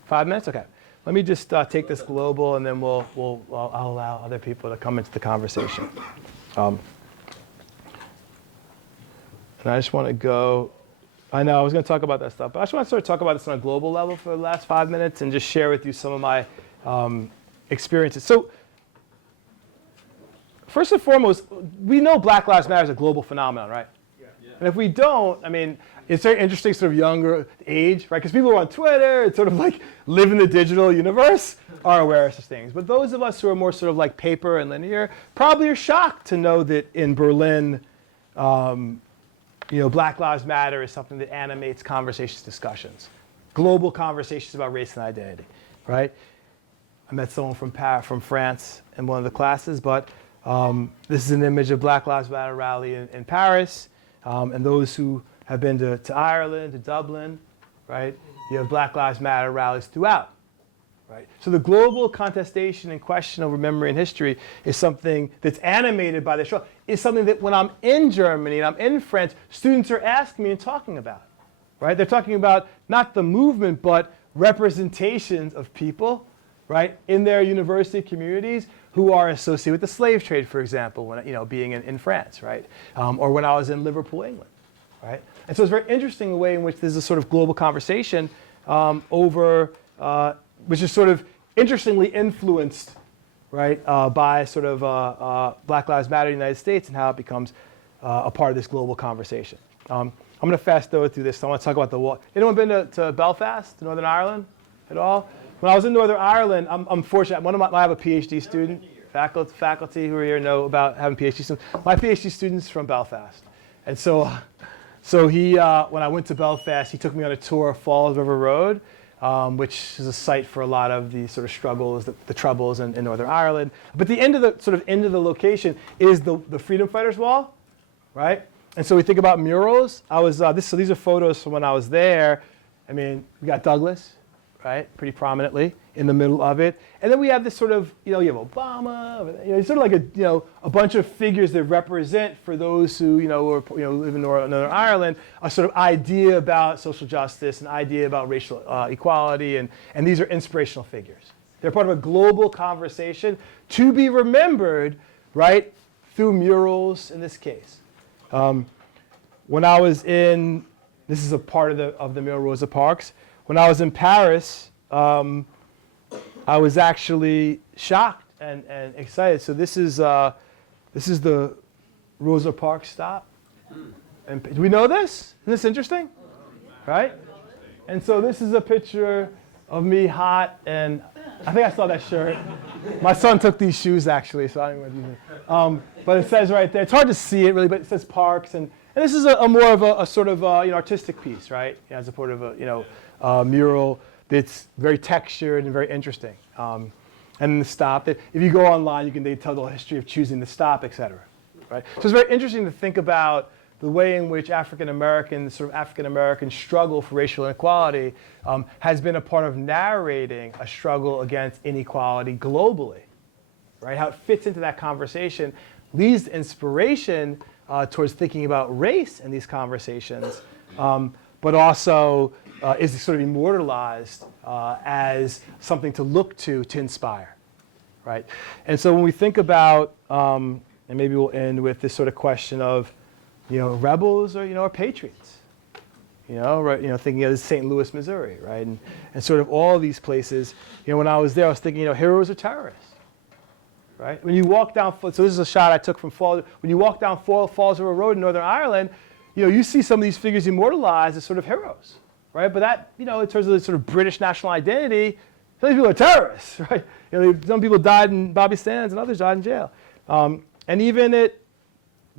5 minutes? Okay. Let me just take this global, and then I'll allow other people to come into the conversation. And I just want to go. I know I was going to talk about that stuff, but I just want to sort of talk about this on a global level for the last 5 minutes and just share with you some of my experiences. So, first and foremost, we know Black Lives Matter is a global phenomenon, right? Yeah. And if we don't, it's very interesting sort of younger age, right? Because people who are on Twitter and sort of live in the digital universe are aware of such things. But those of us who are more sort of paper and linear probably are shocked to know that in Berlin, Black Lives Matter is something that animates conversations, discussions, global conversations about race and identity, right? I met someone from France in one of the classes, but this is an image of Black Lives Matter rally in Paris, and those who have been to Ireland, to Dublin, right? You have Black Lives Matter rallies throughout, right? So the global contestation and question over memory and history is something that's animated by this struggle. It's something that when I'm in Germany and I'm in France, students are asking me and talking about, right? They're talking about not the movement, but representations of people, right, in their university communities who are associated with the slave trade, for example, when, being in France, right, or when I was in Liverpool, England, right? And so it's very interesting the way in which there's a sort of global conversation which is sort of interestingly influenced, right, by sort of Black Lives Matter in the United States and how it becomes a part of this global conversation. I'm going to fast forward through this. So I want to talk about the wall. Anyone been to Belfast, to Northern Ireland at all? When I was in Northern Ireland, I'm fortunate. I have a PhD student. Faculty who are here know about having PhD students. My PhD student's from Belfast. And so he, when I went to Belfast, he took me on a tour of Falls River Road, which is a site for a lot of the sort of struggles, the troubles in Northern Ireland. But the end of the location is the Freedom Fighters Wall, right? And so we think about murals. So these are photos from when I was there. I mean, we got Douglas, right, pretty prominently in the middle of it. And then we have this sort of, you have Obama, it's sort of like a bunch of figures that represent for those who, live in Northern Ireland, a sort of idea about social justice, an idea about racial equality, and these are inspirational figures. They're part of a global conversation to be remembered, right, through murals in this case. When I was this is a part of the mural Rosa Parks. When I was in Paris, I was actually shocked and excited. So this is the Rosa Parks stop. And do we know this? Isn't this interesting? Right? And so this is a picture of me hot, and I think I saw that shirt. My son took these shoes actually, so I don't even use it. But it says right there, it's hard to see it really, but it says Parks, and this is a more of a sort of artistic piece, right? As a part of a mural that's very textured and very interesting. And the stop, if you go online, they tell the history of choosing the stop, et cetera, right? So it's very interesting to think about the way in which African American struggle for racial inequality has been a part of narrating a struggle against inequality globally, right? How it fits into that conversation leads to inspiration towards thinking about race in these conversations, but also is sort of immortalized as something to look to inspire, right? And so when we think about, and maybe we'll end with this sort of question of, rebels or patriots, right? Thinking of St. Louis, Missouri, right? And sort of all these places, when I was there, I was thinking, heroes or terrorists, right? When you walk down, so this is a shot I took from Falls. When you walk down Falls River Road in Northern Ireland, you see some of these figures immortalized as sort of heroes, right? But that, in terms of the sort of British national identity, some of these people are terrorists, right? Some people died in Bobby Sands and others died in jail. And even at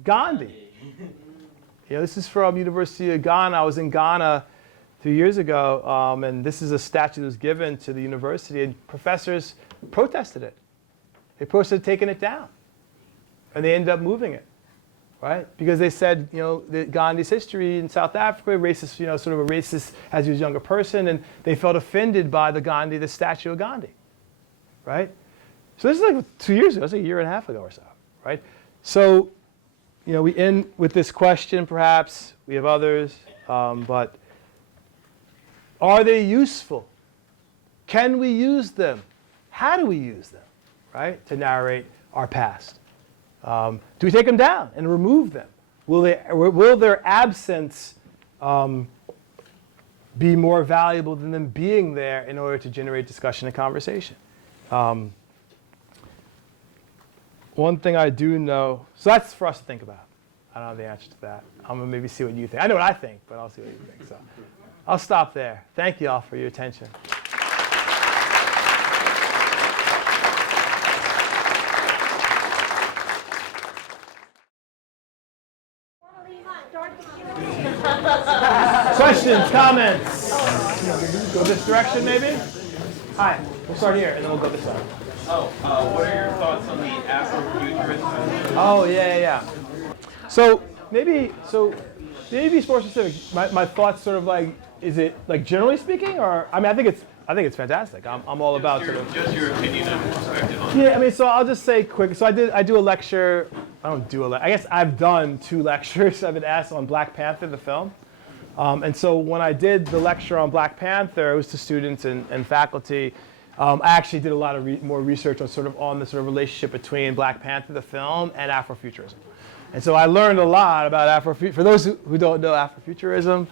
Gandhi, this is from University of Ghana. I was in Ghana 2 years ago, and this is a statue that was given to the university, and professors protested it. They protested taking it down, and they ended up moving it, right? Because they said, that Gandhi's history in South Africa, racist, sort of a racist as he was a younger person, and they felt offended by the statue of Gandhi, right? So this is like 2 years ago. That's a year and a half ago or so, right? So, we end with this question, perhaps. We have others, but are they useful? Can we use them? How do we use them, right, to narrate our past? Do we take them down and remove them? Will their absence be more valuable than them being there in order to generate discussion and conversation? One thing I do know, so that's for us to think about. I don't have the answer to that. I'm going to maybe see what you think. I know what I think, but I'll see what you think. So I'll stop there. Thank you all for your attention. Questions, comments? Go this direction, maybe? Hi, we'll start here, and then we'll go this way. What are your thoughts on the Afrofuturist? Oh, yeah. So maybe be more specific. My thoughts sort of like, is it like generally speaking, or I think it's fantastic. I'm all about sort of just your opinion and perspective on it. Yeah, so I'll just say quick. So I do a lecture. I don't do a lecture. I guess I've done 2 lectures. I've been asked on Black Panther, the film. And so when I did the lecture on Black Panther, it was to students and faculty. I actually did a lot of more research on the sort of relationship between Black Panther, the film, and Afrofuturism. And so I learned a lot about Afrofuturism. For those who don't know Afrofuturism,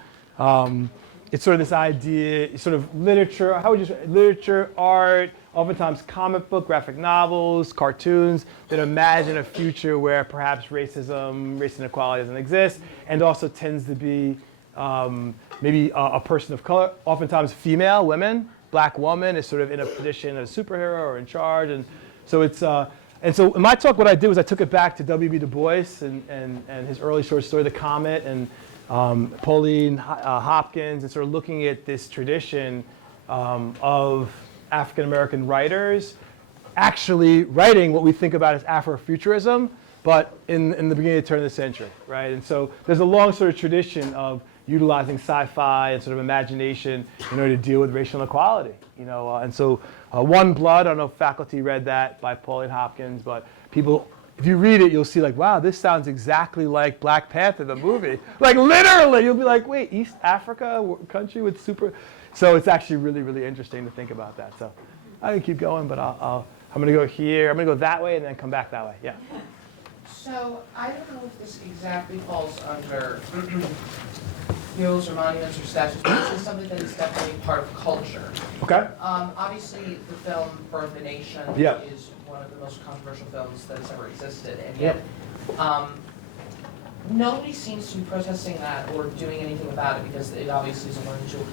it's sort of this idea, sort of literature, how would you say, literature, art, oftentimes comic book, graphic novels, cartoons that imagine a future where perhaps racism, race inequality doesn't exist, and also tends to be maybe a person of color, oftentimes female, women. Black woman is sort of in a position as a superhero or in charge, and so it's and so in my talk, what I did was I took it back to W.B. Du Bois and his early short story, The Comet, and Pauline Hopkins, and sort of looking at this tradition of African American writers actually writing what we think about as Afrofuturism, but in the beginning of the turn of the century, right? And so there's a long sort of tradition of utilizing sci-fi and sort of imagination in order to deal with racial inequality, you know. And so One Blood, I don't know if faculty read that by Pauline Hopkins, but people, if you read it, you'll see like, wow, this sounds exactly like Black Panther, the movie. Like literally, you'll be like, wait, East Africa, country with super. So it's actually really, really interesting to think about that. So I can keep going, but I'm going to go here. I'm going to go that way and then come back that way. Yeah. So I don't know if this exactly falls under murals or monuments or statues, but this is something that is definitely part of culture. Okay. Obviously, the film Birth of a Nation Yeah. is one of the most controversial films that has ever existed, and yet nobody seems to be protesting that or doing anything about it because it obviously is a learning tool.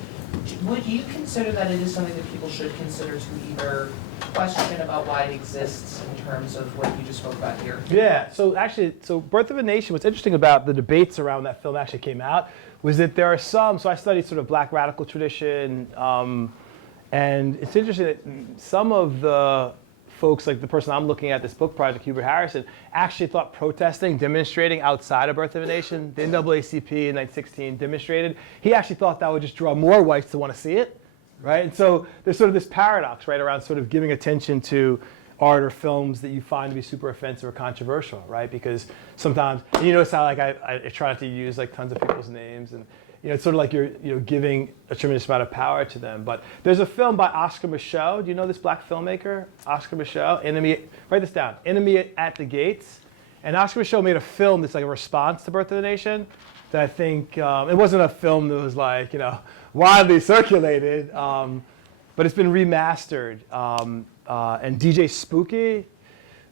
Would you consider that it is something that people should consider to either question about why it exists in terms of what you just spoke about here? Yeah, so actually, Birth of a Nation, what's interesting about the debates around that film actually came out was that there are some, so I studied sort of Black radical tradition, and it's interesting that some of the folks, like the person I'm looking at, this book project, Hubert Harrison, actually thought protesting, demonstrating outside of Birth of a Nation, the NAACP in 1916 demonstrated, he actually thought that would just draw more whites to want to see it, right? And so there's sort of this paradox, right, around sort of giving attention to art or films that you find to be super offensive or controversial, right? Because sometimes, and you notice how like I try not to use like tons of people's names, and you know, it's sort of like you're giving a tremendous amount of power to them. But there's a film by Oscar Micheaux. Do you know this black filmmaker, Oscar Micheaux? Write this down. Enemy at the Gates. And Oscar Micheaux made a film that's like a response to Birth of the Nation. That I think it wasn't a film that was like widely circulated, but it's been remastered. And DJ Spooky,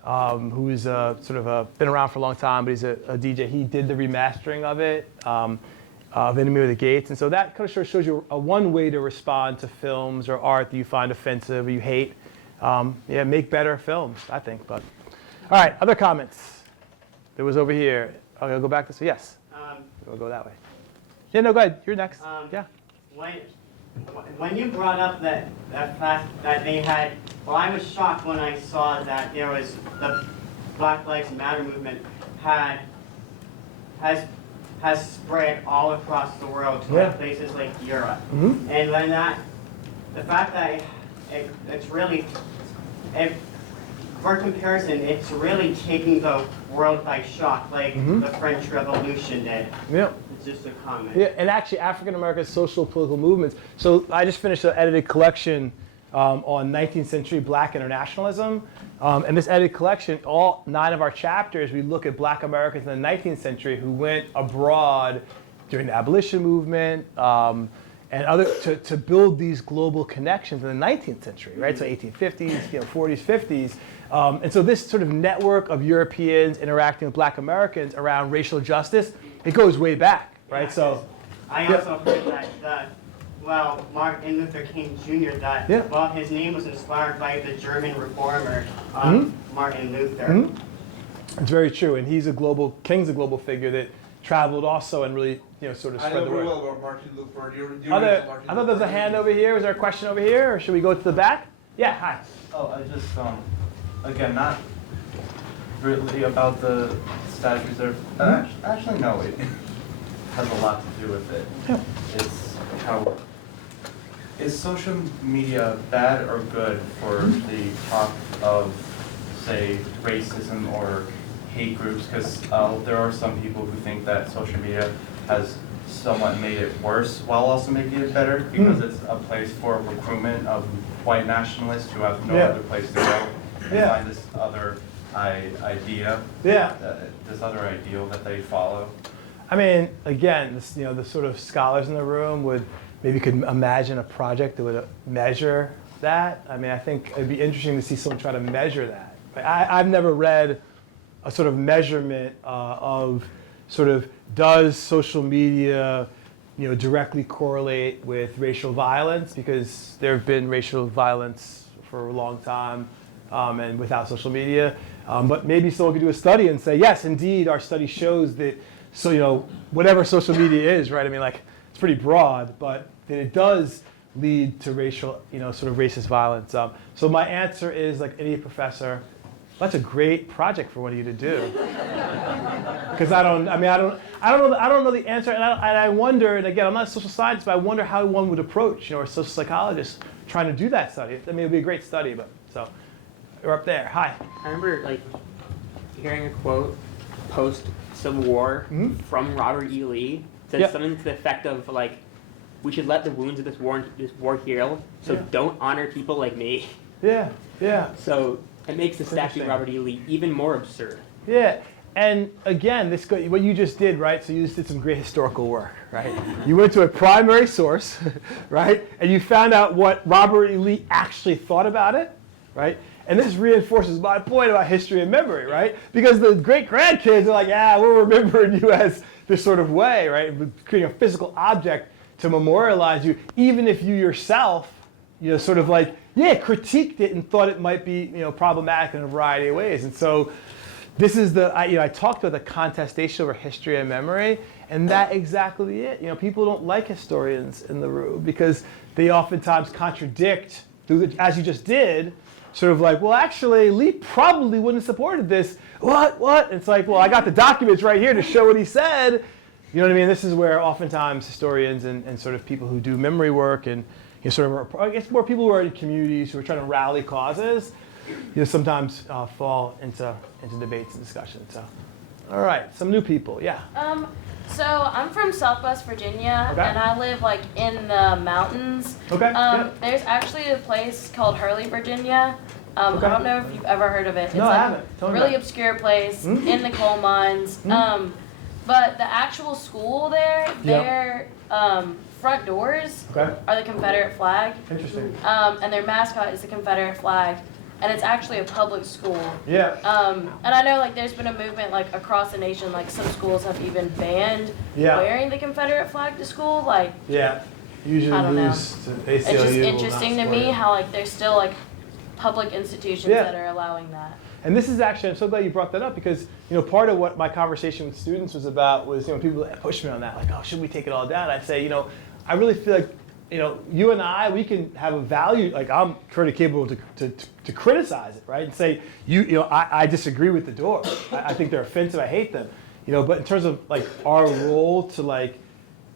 who is been around for a long time, but he's a DJ. He did the remastering of it, of Enemy of the Gates. And so that kind of shows you one way to respond to films or art that you find offensive or you hate. Make better films, I think. But all right, other comments? There was over here. Okay, I'll go back this way. Yes. We'll go that way. Yeah, no, go ahead. You're next. Yeah. When you brought up that fact that they had, well, I was shocked when I saw that there was the Black Lives Matter movement has spread all across the world to places like Europe, and when the fact that it's really, for comparison, it's really taking the world by shock, like the French Revolution did. Yeah. Just a comment. Yeah, and actually African American social political movements. So I just finished an edited collection on 19th century Black internationalism. And this edited collection, all 9 of our chapters, we look at Black Americans in the 19th century who went abroad during the abolition movement and other to build these global connections in the 19th century, right? So 1850s, 40s, 50s. And so this sort of network of Europeans interacting with Black Americans around racial justice, it goes way back. Right, so I also heard that Martin Luther King Jr. His name was inspired by the German reformer Martin Luther. It's very true, and King's a global figure that traveled also and really sort of spread the word. I know very well about Martin Luther. I thought there was a hand over here. Was there a question over here, or should we go to the back? Yeah, hi. Oh, I just again not really about the statues or actually no. Has a lot to do with it. Yeah. It's how is social media bad or good for the talk of, say, racism or hate groups? Because there are some people who think that social media has somewhat made it worse while also making it better, because it's a place for recruitment of white nationalists who have no other place to go and find this other idea, this other ideal that they follow. I mean, again, this, the sort of scholars in the room could imagine a project that would measure that. I mean, I think it'd be interesting to see someone try to measure that. I've never read a sort of measurement of sort of does social media, directly correlate with racial violence, because there have been racial violence for a long time and without social media. But maybe someone could do a study and say, yes, indeed, our study shows that. So, whatever social media is, right? I mean, like, it's pretty broad, but that it does lead to racial, sort of racist violence. So my answer is, like any professor, that's a great project for one of you to do. Because I don't know the answer, and I wonder, and again, I'm not a social scientist, but I wonder how one would approach, or a social psychologist trying to do that study. I mean, it'd be a great study, but so you're up there. Hi. I remember like hearing a quote post Civil War from Robert E. Lee, said something to the effect of like, we should let the wounds of this war heal, so don't honor people like me. Yeah. So it makes the statue of Robert E. Lee even more absurd. Yeah, and again, what you just did, right? So you just did some great historical work, right? You went to a primary source, right? And you found out what Robert E. Lee actually thought about it, right? And this reinforces my point about history and memory, right? Because the great-grandkids are like, we're remembering you as this sort of way, right? Creating a physical object to memorialize you, even if you yourself, sort of like, critiqued it and thought it might be, problematic in a variety of ways. And so this is I talked about the contestation over history and memory, and that exactly it. People don't like historians in the room because they oftentimes contradict, as you just did, sort of like, well, actually, Lee probably wouldn't have supported this. What? It's like, well, I got the documents right here to show what he said. You know what I mean? This is where oftentimes historians and sort of people who do memory work and I guess more people who are in communities who are trying to rally causes, sometimes fall into debates and discussions. So, all right, some new people, So I'm from Southwest Virginia, and I live like in the mountains. Okay. There's actually a place called Hurley, Virginia. I don't know if you've ever heard of it. It's I haven't. A really obscure place in the coal mines. But the actual school there, their front doors are the Confederate flag. Interesting. And their mascot is the Confederate flag. And it's actually a public school. Yeah. And I know like there's been a movement like across the nation, like some schools have even banned wearing the Confederate flag to school. Like usually I don't know. lose to ACLU. It's just interesting to me how like there's still like public institutions that are allowing that. And this is actually, I'm so glad you brought that up because part of what my conversation with students was about was people push me on that, like, oh, should we take it all down? I say, I really feel like you and I, we can have a value, like I'm pretty capable to criticize it, right? And say, I disagree with the door. I think they're offensive, I hate them. But in terms of like our role to like,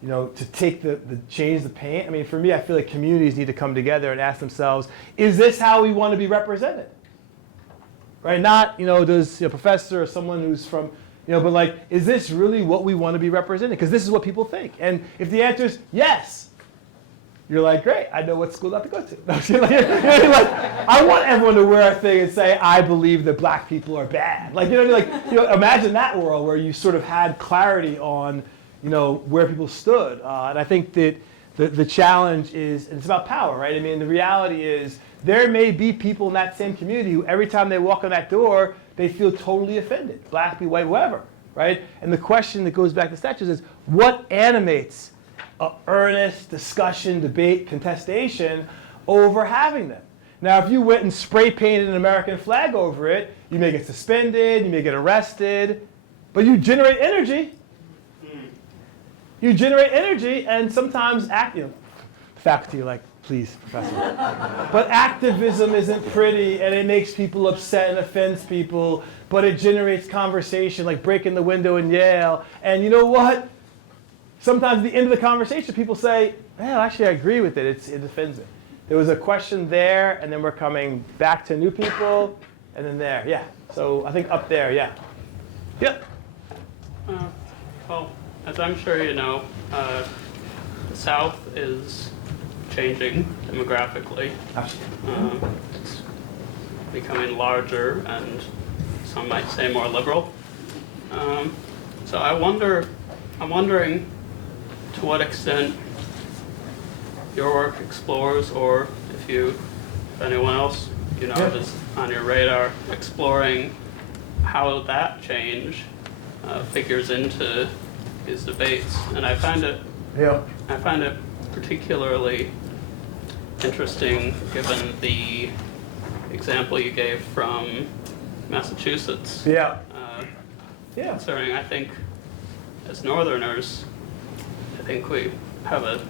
to take change the paint, I mean, for me, I feel like communities need to come together and ask themselves, is this how we want to be represented? Right? Not, does a professor or someone who's from, but like, is this really what we want to be represented? Because this is what people think. And if the answer is yes, you're like, great, I know what school not to go to. I want everyone to wear a thing and say, I believe that black people are bad. Like, imagine that world where you sort of had clarity on, where people stood. And I think that the challenge is, and it's about power, right? I mean, the reality is there may be people in that same community who every time they walk on that door, they feel totally offended, black, white, whatever, right? And the question that goes back to statues is, what animates an earnest discussion, debate, contestation over having them? Now, if you went and spray painted an American flag over it, you may get suspended, you may get arrested, but you generate energy. You generate energy, and sometimes faculty are like, please, professor. But activism isn't pretty, and it makes people upset and offends people, but it generates conversation, like breaking the window in Yale. And you know what? Sometimes at the end of the conversation, people say, well, actually, I agree with it. It offends me. There was a question there, and then we're coming back to new people, and then there. Yeah. So I think up there, yeah. Yep. Well, as I'm sure you know, the South is changing demographically. It's becoming larger and some might say more liberal. So I'm wondering to what extent your work explores, or if anyone else, is on your radar, exploring how that change figures into these debates. And I find it particularly interesting given the example you gave from Massachusetts. Concerning, I think, as Northerners, I think we have a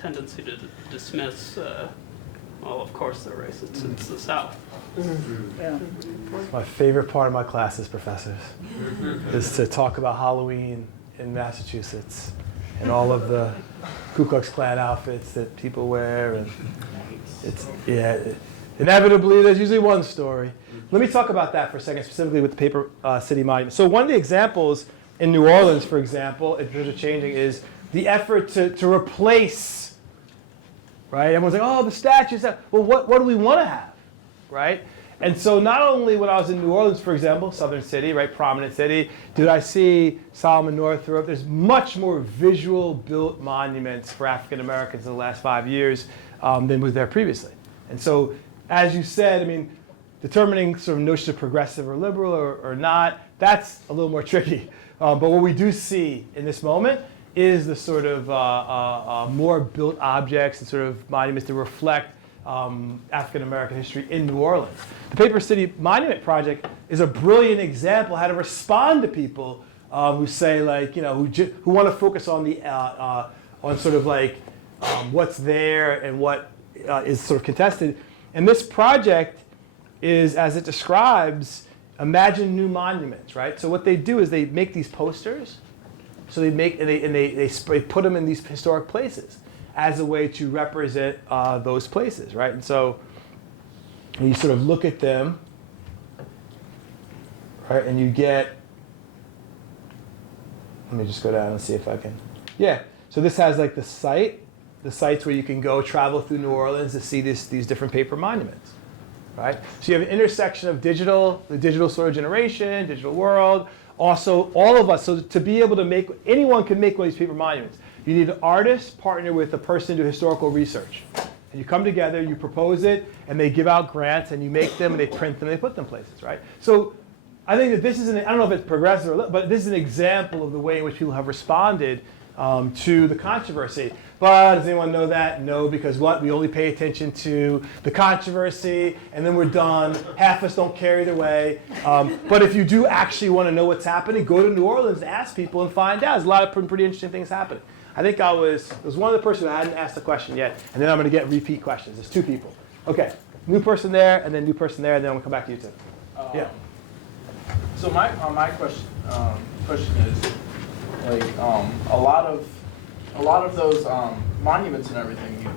tendency to dismiss, well, of course they're racist, it's the South. It's my favorite part of my classes, professors, is to talk about Halloween in Massachusetts and all of the Ku Klux Klan outfits that people wear, and inevitably there's usually one story. Let me talk about that for a second, specifically with the Paper City Monument. So one of the examples in New Orleans, for example, in terms of changing, is the effort to replace, right? Everyone's like, oh, the statues. Well, what do we want to have, right? And so not only when I was in New Orleans, for example, Southern city, right, prominent city, did I see Solomon Northrop. There's much more visual built monuments for African Americans in the last 5 years than was there previously. And so, as you said, I mean, determining sort of notion of progressive or liberal or not, that's a little more tricky. But what we do see in this moment is the sort of more built objects and sort of monuments that reflect African American history in New Orleans. The Paper City Monument Project is a brilliant example how to respond to people who say, like, who want to focus on the on sort of like what's there and what is sort of contested. And this project is, as it describes, imagine new monuments, right? So what they do is they make these posters. So they make they put them in these historic places as a way to represent those places, right? And so you sort of look at them, right? And you get, let me just go down and see if I can. Yeah. So this has like the sites where you can go travel through New Orleans to see these different paper monuments, right? So you have an intersection of the digital sort of generation, digital world. Also, all of us, so to be able to make, anyone can make one of these paper monuments. You need an artist partner with a person to do historical research. And you come together, you propose it, and they give out grants, and you make them, and they print them, and they put them places, right? So I think that this is, I don't know if it's progressive, but this is an example of the way in which people have responded to the controversy. But does anyone know that? No, because what? We only pay attention to the controversy, and then we're done. Half of us don't care either way. But if you do actually want to know what's happening, go to New Orleans, ask people, and find out. There's a lot of pretty interesting things happening. I think it was one of the person who hadn't asked the question yet, and then I'm going to get repeat questions. There's two people. Okay, new person there, and then new person there, and then I'm going to come back to you too. Yeah. So my question is, like, a lot of those monuments and everything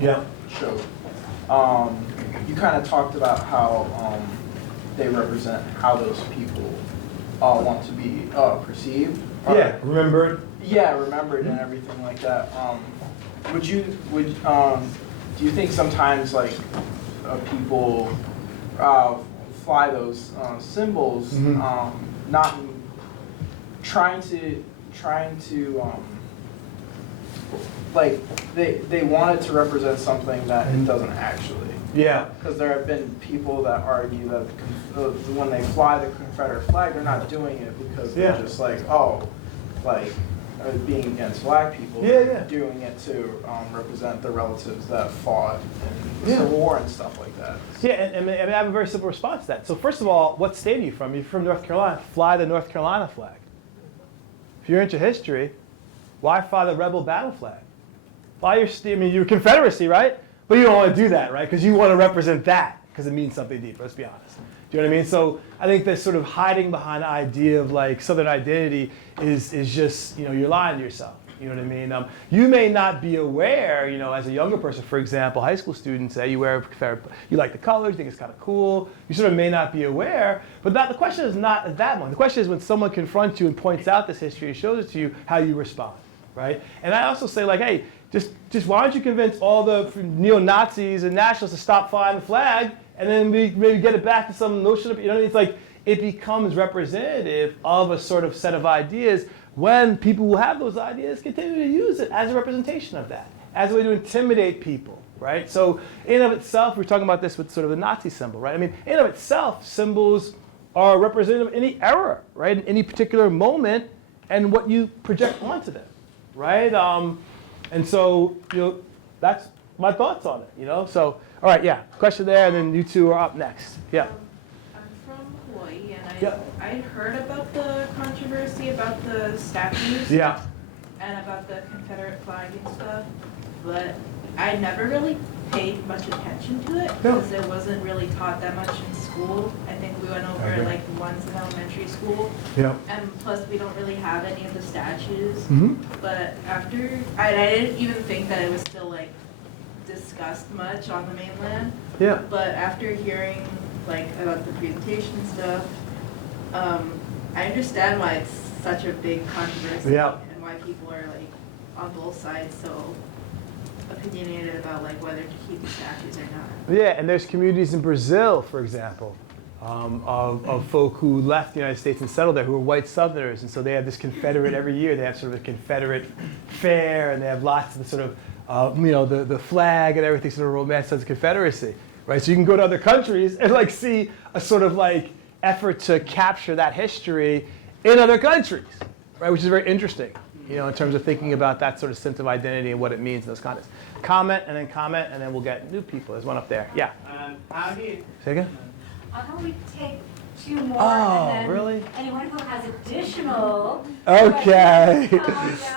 you showed. You kind of talked about how they represent how those people want to be perceived. Remembered. Yeah, remembered and everything like that. Do you think sometimes like people fly those symbols, not trying to like they want it to represent something that it doesn't actually. Yeah. Because there have been people that argue that when they fly the Confederate flag, they're not doing it because they're just like, being against black people, doing it to represent the relatives that fought in the Civil War and stuff like that. Yeah, and I have a very simple response to that. So first of all, what state are you from? You're from North Carolina. Fly the North Carolina flag. If you're into history, why fly the rebel battle flag? Fly your Confederacy, right? But you don't want to do that, right? Because you want to represent that because it means something deeper. Let's be honest. Do you know what I mean? So I think this sort of hiding behind the idea of like Southern identity is just, you're lying to yourself. You know what I mean? You may not be aware, you know, as a younger person, for example, high school students, say you wear Confederate, you like the colors, you think it's kind of cool. You sort of may not be aware, but the question is not at that moment. The question is when someone confronts you and points out this history and shows it to you, how you respond, right? And I also say like, hey, just why don't you convince all the neo-Nazis and nationalists to stop flying the flag, and then we maybe get it back to some notion of, you know, it's like it becomes representative of a sort of set of ideas when people who have those ideas continue to use it as a representation of that, as a way to intimidate people, right? So in and of itself, we're talking about this with sort of the Nazi symbol, right? I mean, in and of itself, symbols are representative of any era, right? In any particular moment and what you project onto them, right? And so, you know, that's my thoughts on it, you know? So, all right, yeah, question there, and then you two are up next. Yeah. I'm from Hawaii, and I'd heard about the controversy about the statues and about the Confederate flag and stuff, but I never really paid much attention to it because it wasn't really taught that much in school. I think we went over it like once in elementary school, and plus we don't really have any of the statues. But after, I didn't even think that it was still like discussed much on the mainland. But after hearing like about the presentation stuff, I understand why it's such a big controversy and why people are like on both sides so opinionated about like whether to keep the statues or not. Yeah, and there's communities in Brazil, for example, of folk who left the United States and settled there, who are white Southerners, and so they have this Confederate every year. They have sort of a Confederate fair, and they have lots of the sort of, you know, the flag and everything sort of romanticizes the Confederacy, right? So you can go to other countries and like see a sort of like effort to capture that history in other countries, right? Which is very interesting, you know, in terms of thinking about that sort of sense of identity and what it means in those contexts. Comment, and then we'll get new people. There's one up there. Yeah. How do you? Say again? How can we take two more? Oh, and then really? Anyone who has additional. Okay.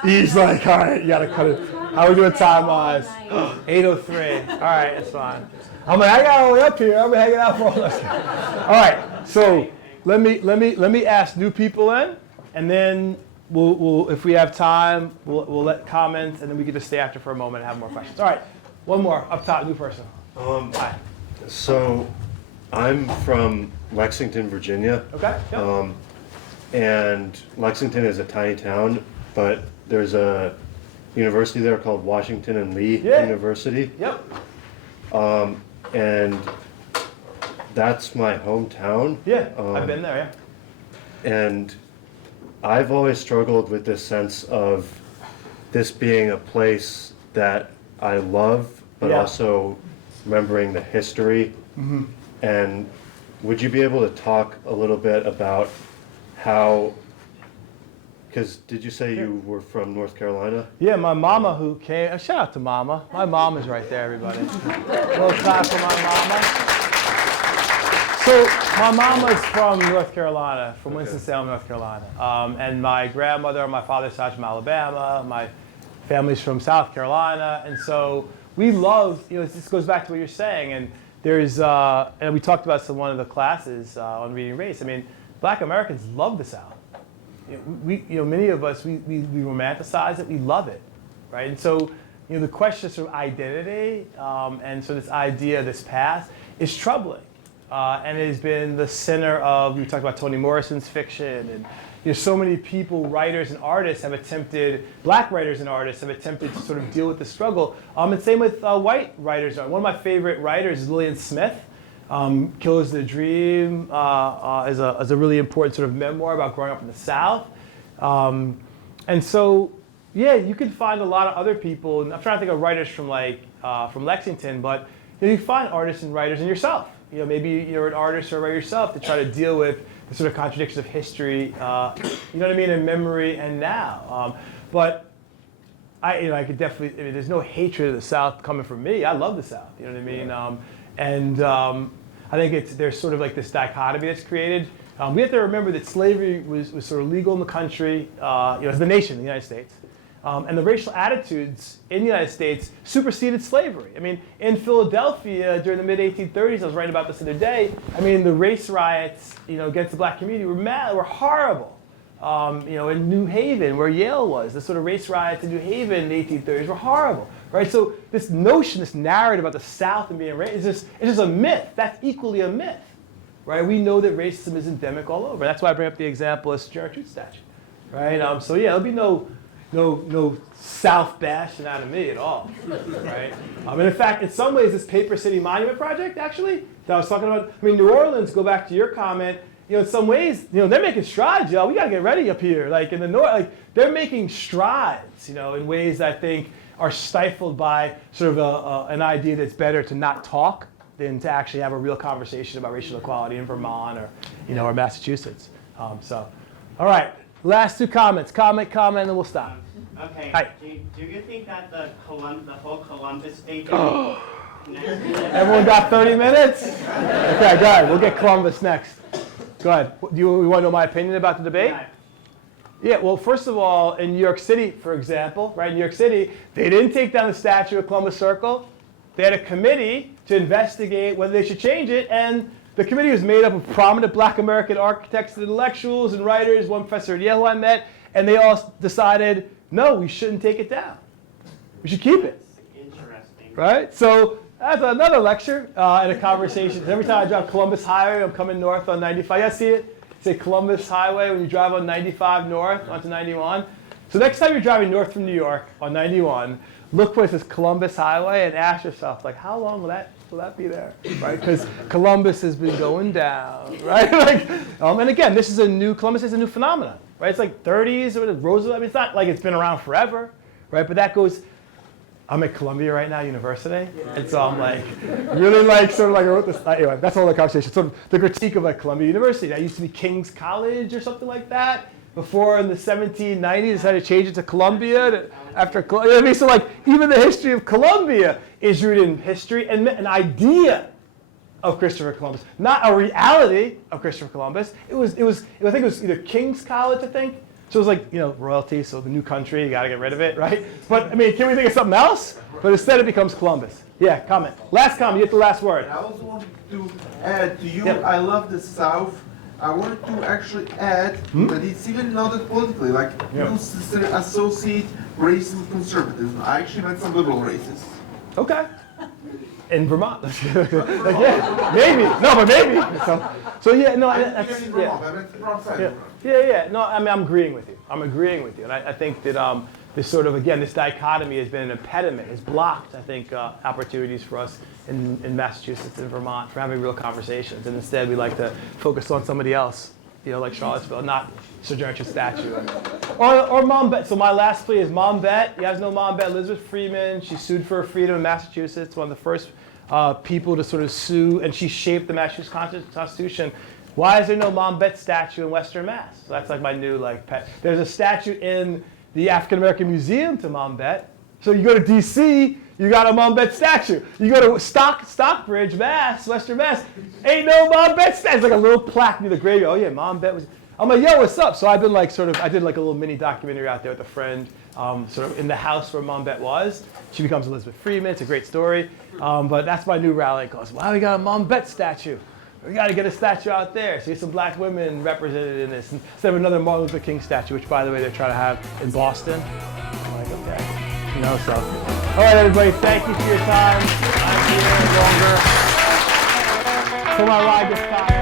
He's like, all right, you gotta cut it. How are we doing time-wise? 8:03. All right, it's fine. I'm like, I got all the way up here. I've been hanging out for all this. All right. So let me ask new people in, and then we'll if we have time, we'll let comments, and then we can just stay after for a moment and have more questions. All right. One more up top, new person. Hi. So I'm from Lexington, Virginia. Okay. Yep. And Lexington is a tiny town, but there's a university there called Washington and Lee University. Yep. And that's my hometown. Yeah, I've been there, yeah. And I've always struggled with this sense of this being a place that I love, but also remembering the history. And would you be able to talk a little bit about how, because did you say you were from North Carolina? Yeah, my mama who came, shout out to mama. My mom is right there, everybody. A little clap for my mama. So my mama's from North Carolina, from Winston-Salem, North Carolina. And my grandmother on my father's side from Alabama. My family's from South Carolina. And so we love, you know, this goes back to what you're saying. And there's, and we talked about this in one of the classes on reading race. I mean, Black Americans love the South. You know, many of us, we romanticize it, we love it, right? And so, you know, the question of sort of identity and so this idea, this past, is troubling. And it has been the center of, we talked about Toni Morrison's fiction, and you know, so many people, writers and artists have attempted, Black writers and artists have attempted to sort of deal with the struggle. And same with white writers. One of my favorite writers is Lillian Smith. Kills the Dream is a really important sort of memoir about growing up in the South. And so, yeah, you can find a lot of other people, and I'm trying to think of writers from like from Lexington, but you know, you find artists and writers in yourself. You know, maybe you're an artist or a writer yourself to try to deal with the sort of contradictions of history, you know what I mean, in memory and now. But I could definitely, I mean, there's no hatred of the South coming from me. I love the South, you know what I mean? I think there's sort of like this dichotomy that's created. We have to remember that slavery was sort of legal in the country, you know, as the nation, the United States. And the racial attitudes in the United States superseded slavery. I mean, in Philadelphia during the mid-1830s, I was writing about this the other day, I mean, the race riots, you know, against the Black community were horrible. in New Haven, where Yale was. The sort of race riots in New Haven in the 1830s were horrible, right? So this notion, this narrative about the South and being racist, it's just a myth. That's equally a myth, right? We know that racism is endemic all over. That's why I bring up the example of Sojourner Truth statue, right? So yeah, there'll be no South bashing out of me at all, right? And in fact, in some ways, this Paper City Monument project, actually, that I was talking about, I mean, New Orleans, go back to your comment, in some ways, they're making strides, y'all. We gotta get ready up here. Like in the north, like they're making strides, in ways that I think are stifled by sort of an idea that's better to not talk than to actually have a real conversation about racial equality in Vermont or Massachusetts. All right, last two comments. Comment, and then we'll stop. Okay. Hi. Do you think that the whole Columbus Day? Everyone got 30 minutes? Okay, go ahead. We'll get Columbus next. Go ahead. Do you want to know my opinion about the debate? Yeah, well, first of all, in New York City, for example, right, in New York City, they didn't take down the statue of Columbus Circle. They had a committee to investigate whether they should change it, and the committee was made up of prominent Black American architects and intellectuals and writers, one professor at Yale I met, and they all decided, no, we shouldn't take it down. We should keep it. Interesting. Right? So that's another lecture and a conversation. Every time I drive Columbus Highway, I'm coming north on 95. You see it? Say Columbus Highway when you drive on 95 north onto 91. So next time you're driving north from New York on 91, look where it says Columbus Highway and ask yourself, like, how long will that be there, right? Because Columbus has been going down, right? And again, Columbus is a new phenomenon, right? It's like 30s or Roosevelt. I mean, it's not like it's been around forever, right? But that goes. I'm at Columbia right now, University, and so I'm like, really like, sort of like I wrote this, anyway, that's all the conversation. Sort of the critique of like Columbia University. That used to be King's College or something like that. Before in the 1790s, they decided to change it to Columbia after, so like even the history of Columbia is rooted in history and an idea of Christopher Columbus, not a reality of Christopher Columbus. I think it was either King's College, I think. So it was like, royalty, so the new country, you gotta get rid of it, right? But I mean, can we think of something else? But instead it becomes Columbus. Yeah, comment. Last comment, you get the last word. I also wanted to add to you, I love the South. I wanted to actually add that it's even not that politically, like people associate racism with conservatism. I actually met some liberal racists. Okay. In Vermont. Like, yeah, maybe. No, but maybe. So yeah, no, that's, yeah. No, I mean, I'm agreeing with you. And I think that this sort of, again, this dichotomy has been an impediment, has blocked, I think, opportunities for us in Massachusetts and Vermont for having real conversations. And instead, we like to focus on somebody else, like Charlottesville, not Sojourner Truth statue. Or Mom Bet. So my last plea is Mom Bet. You guys know Mom Bet, Elizabeth Freeman. She sued for her freedom in Massachusetts, one of the first people to sort of sue, and she shaped the Massachusetts Constitution. Why is there no Mom Bet statue in Western Mass? So that's like my new pet. There's a statue in the African American Museum to Mom Bet. So you go to D.C., you got a Mom Bet statue. You go to Stockbridge, Mass, Western Mass, ain't no Mom Bet statue. It's like a little plaque near the graveyard. Oh yeah, Mom Bet was. I'm like, yo, what's up? So I've been I did like a little mini documentary out there with a friend, sort of in the house where Mom Bet was. She becomes Elizabeth Freeman. It's a great story. But that's my new rally cause. Wow, we got a Mom Bet statue. We got to get a statue out there. So get some black women represented in this instead of another Martin Luther King statue, which by the way they're trying to have in Boston. I'm like, okay, so. All right, everybody, thank you for your time. I'm here longer. For my ride this time.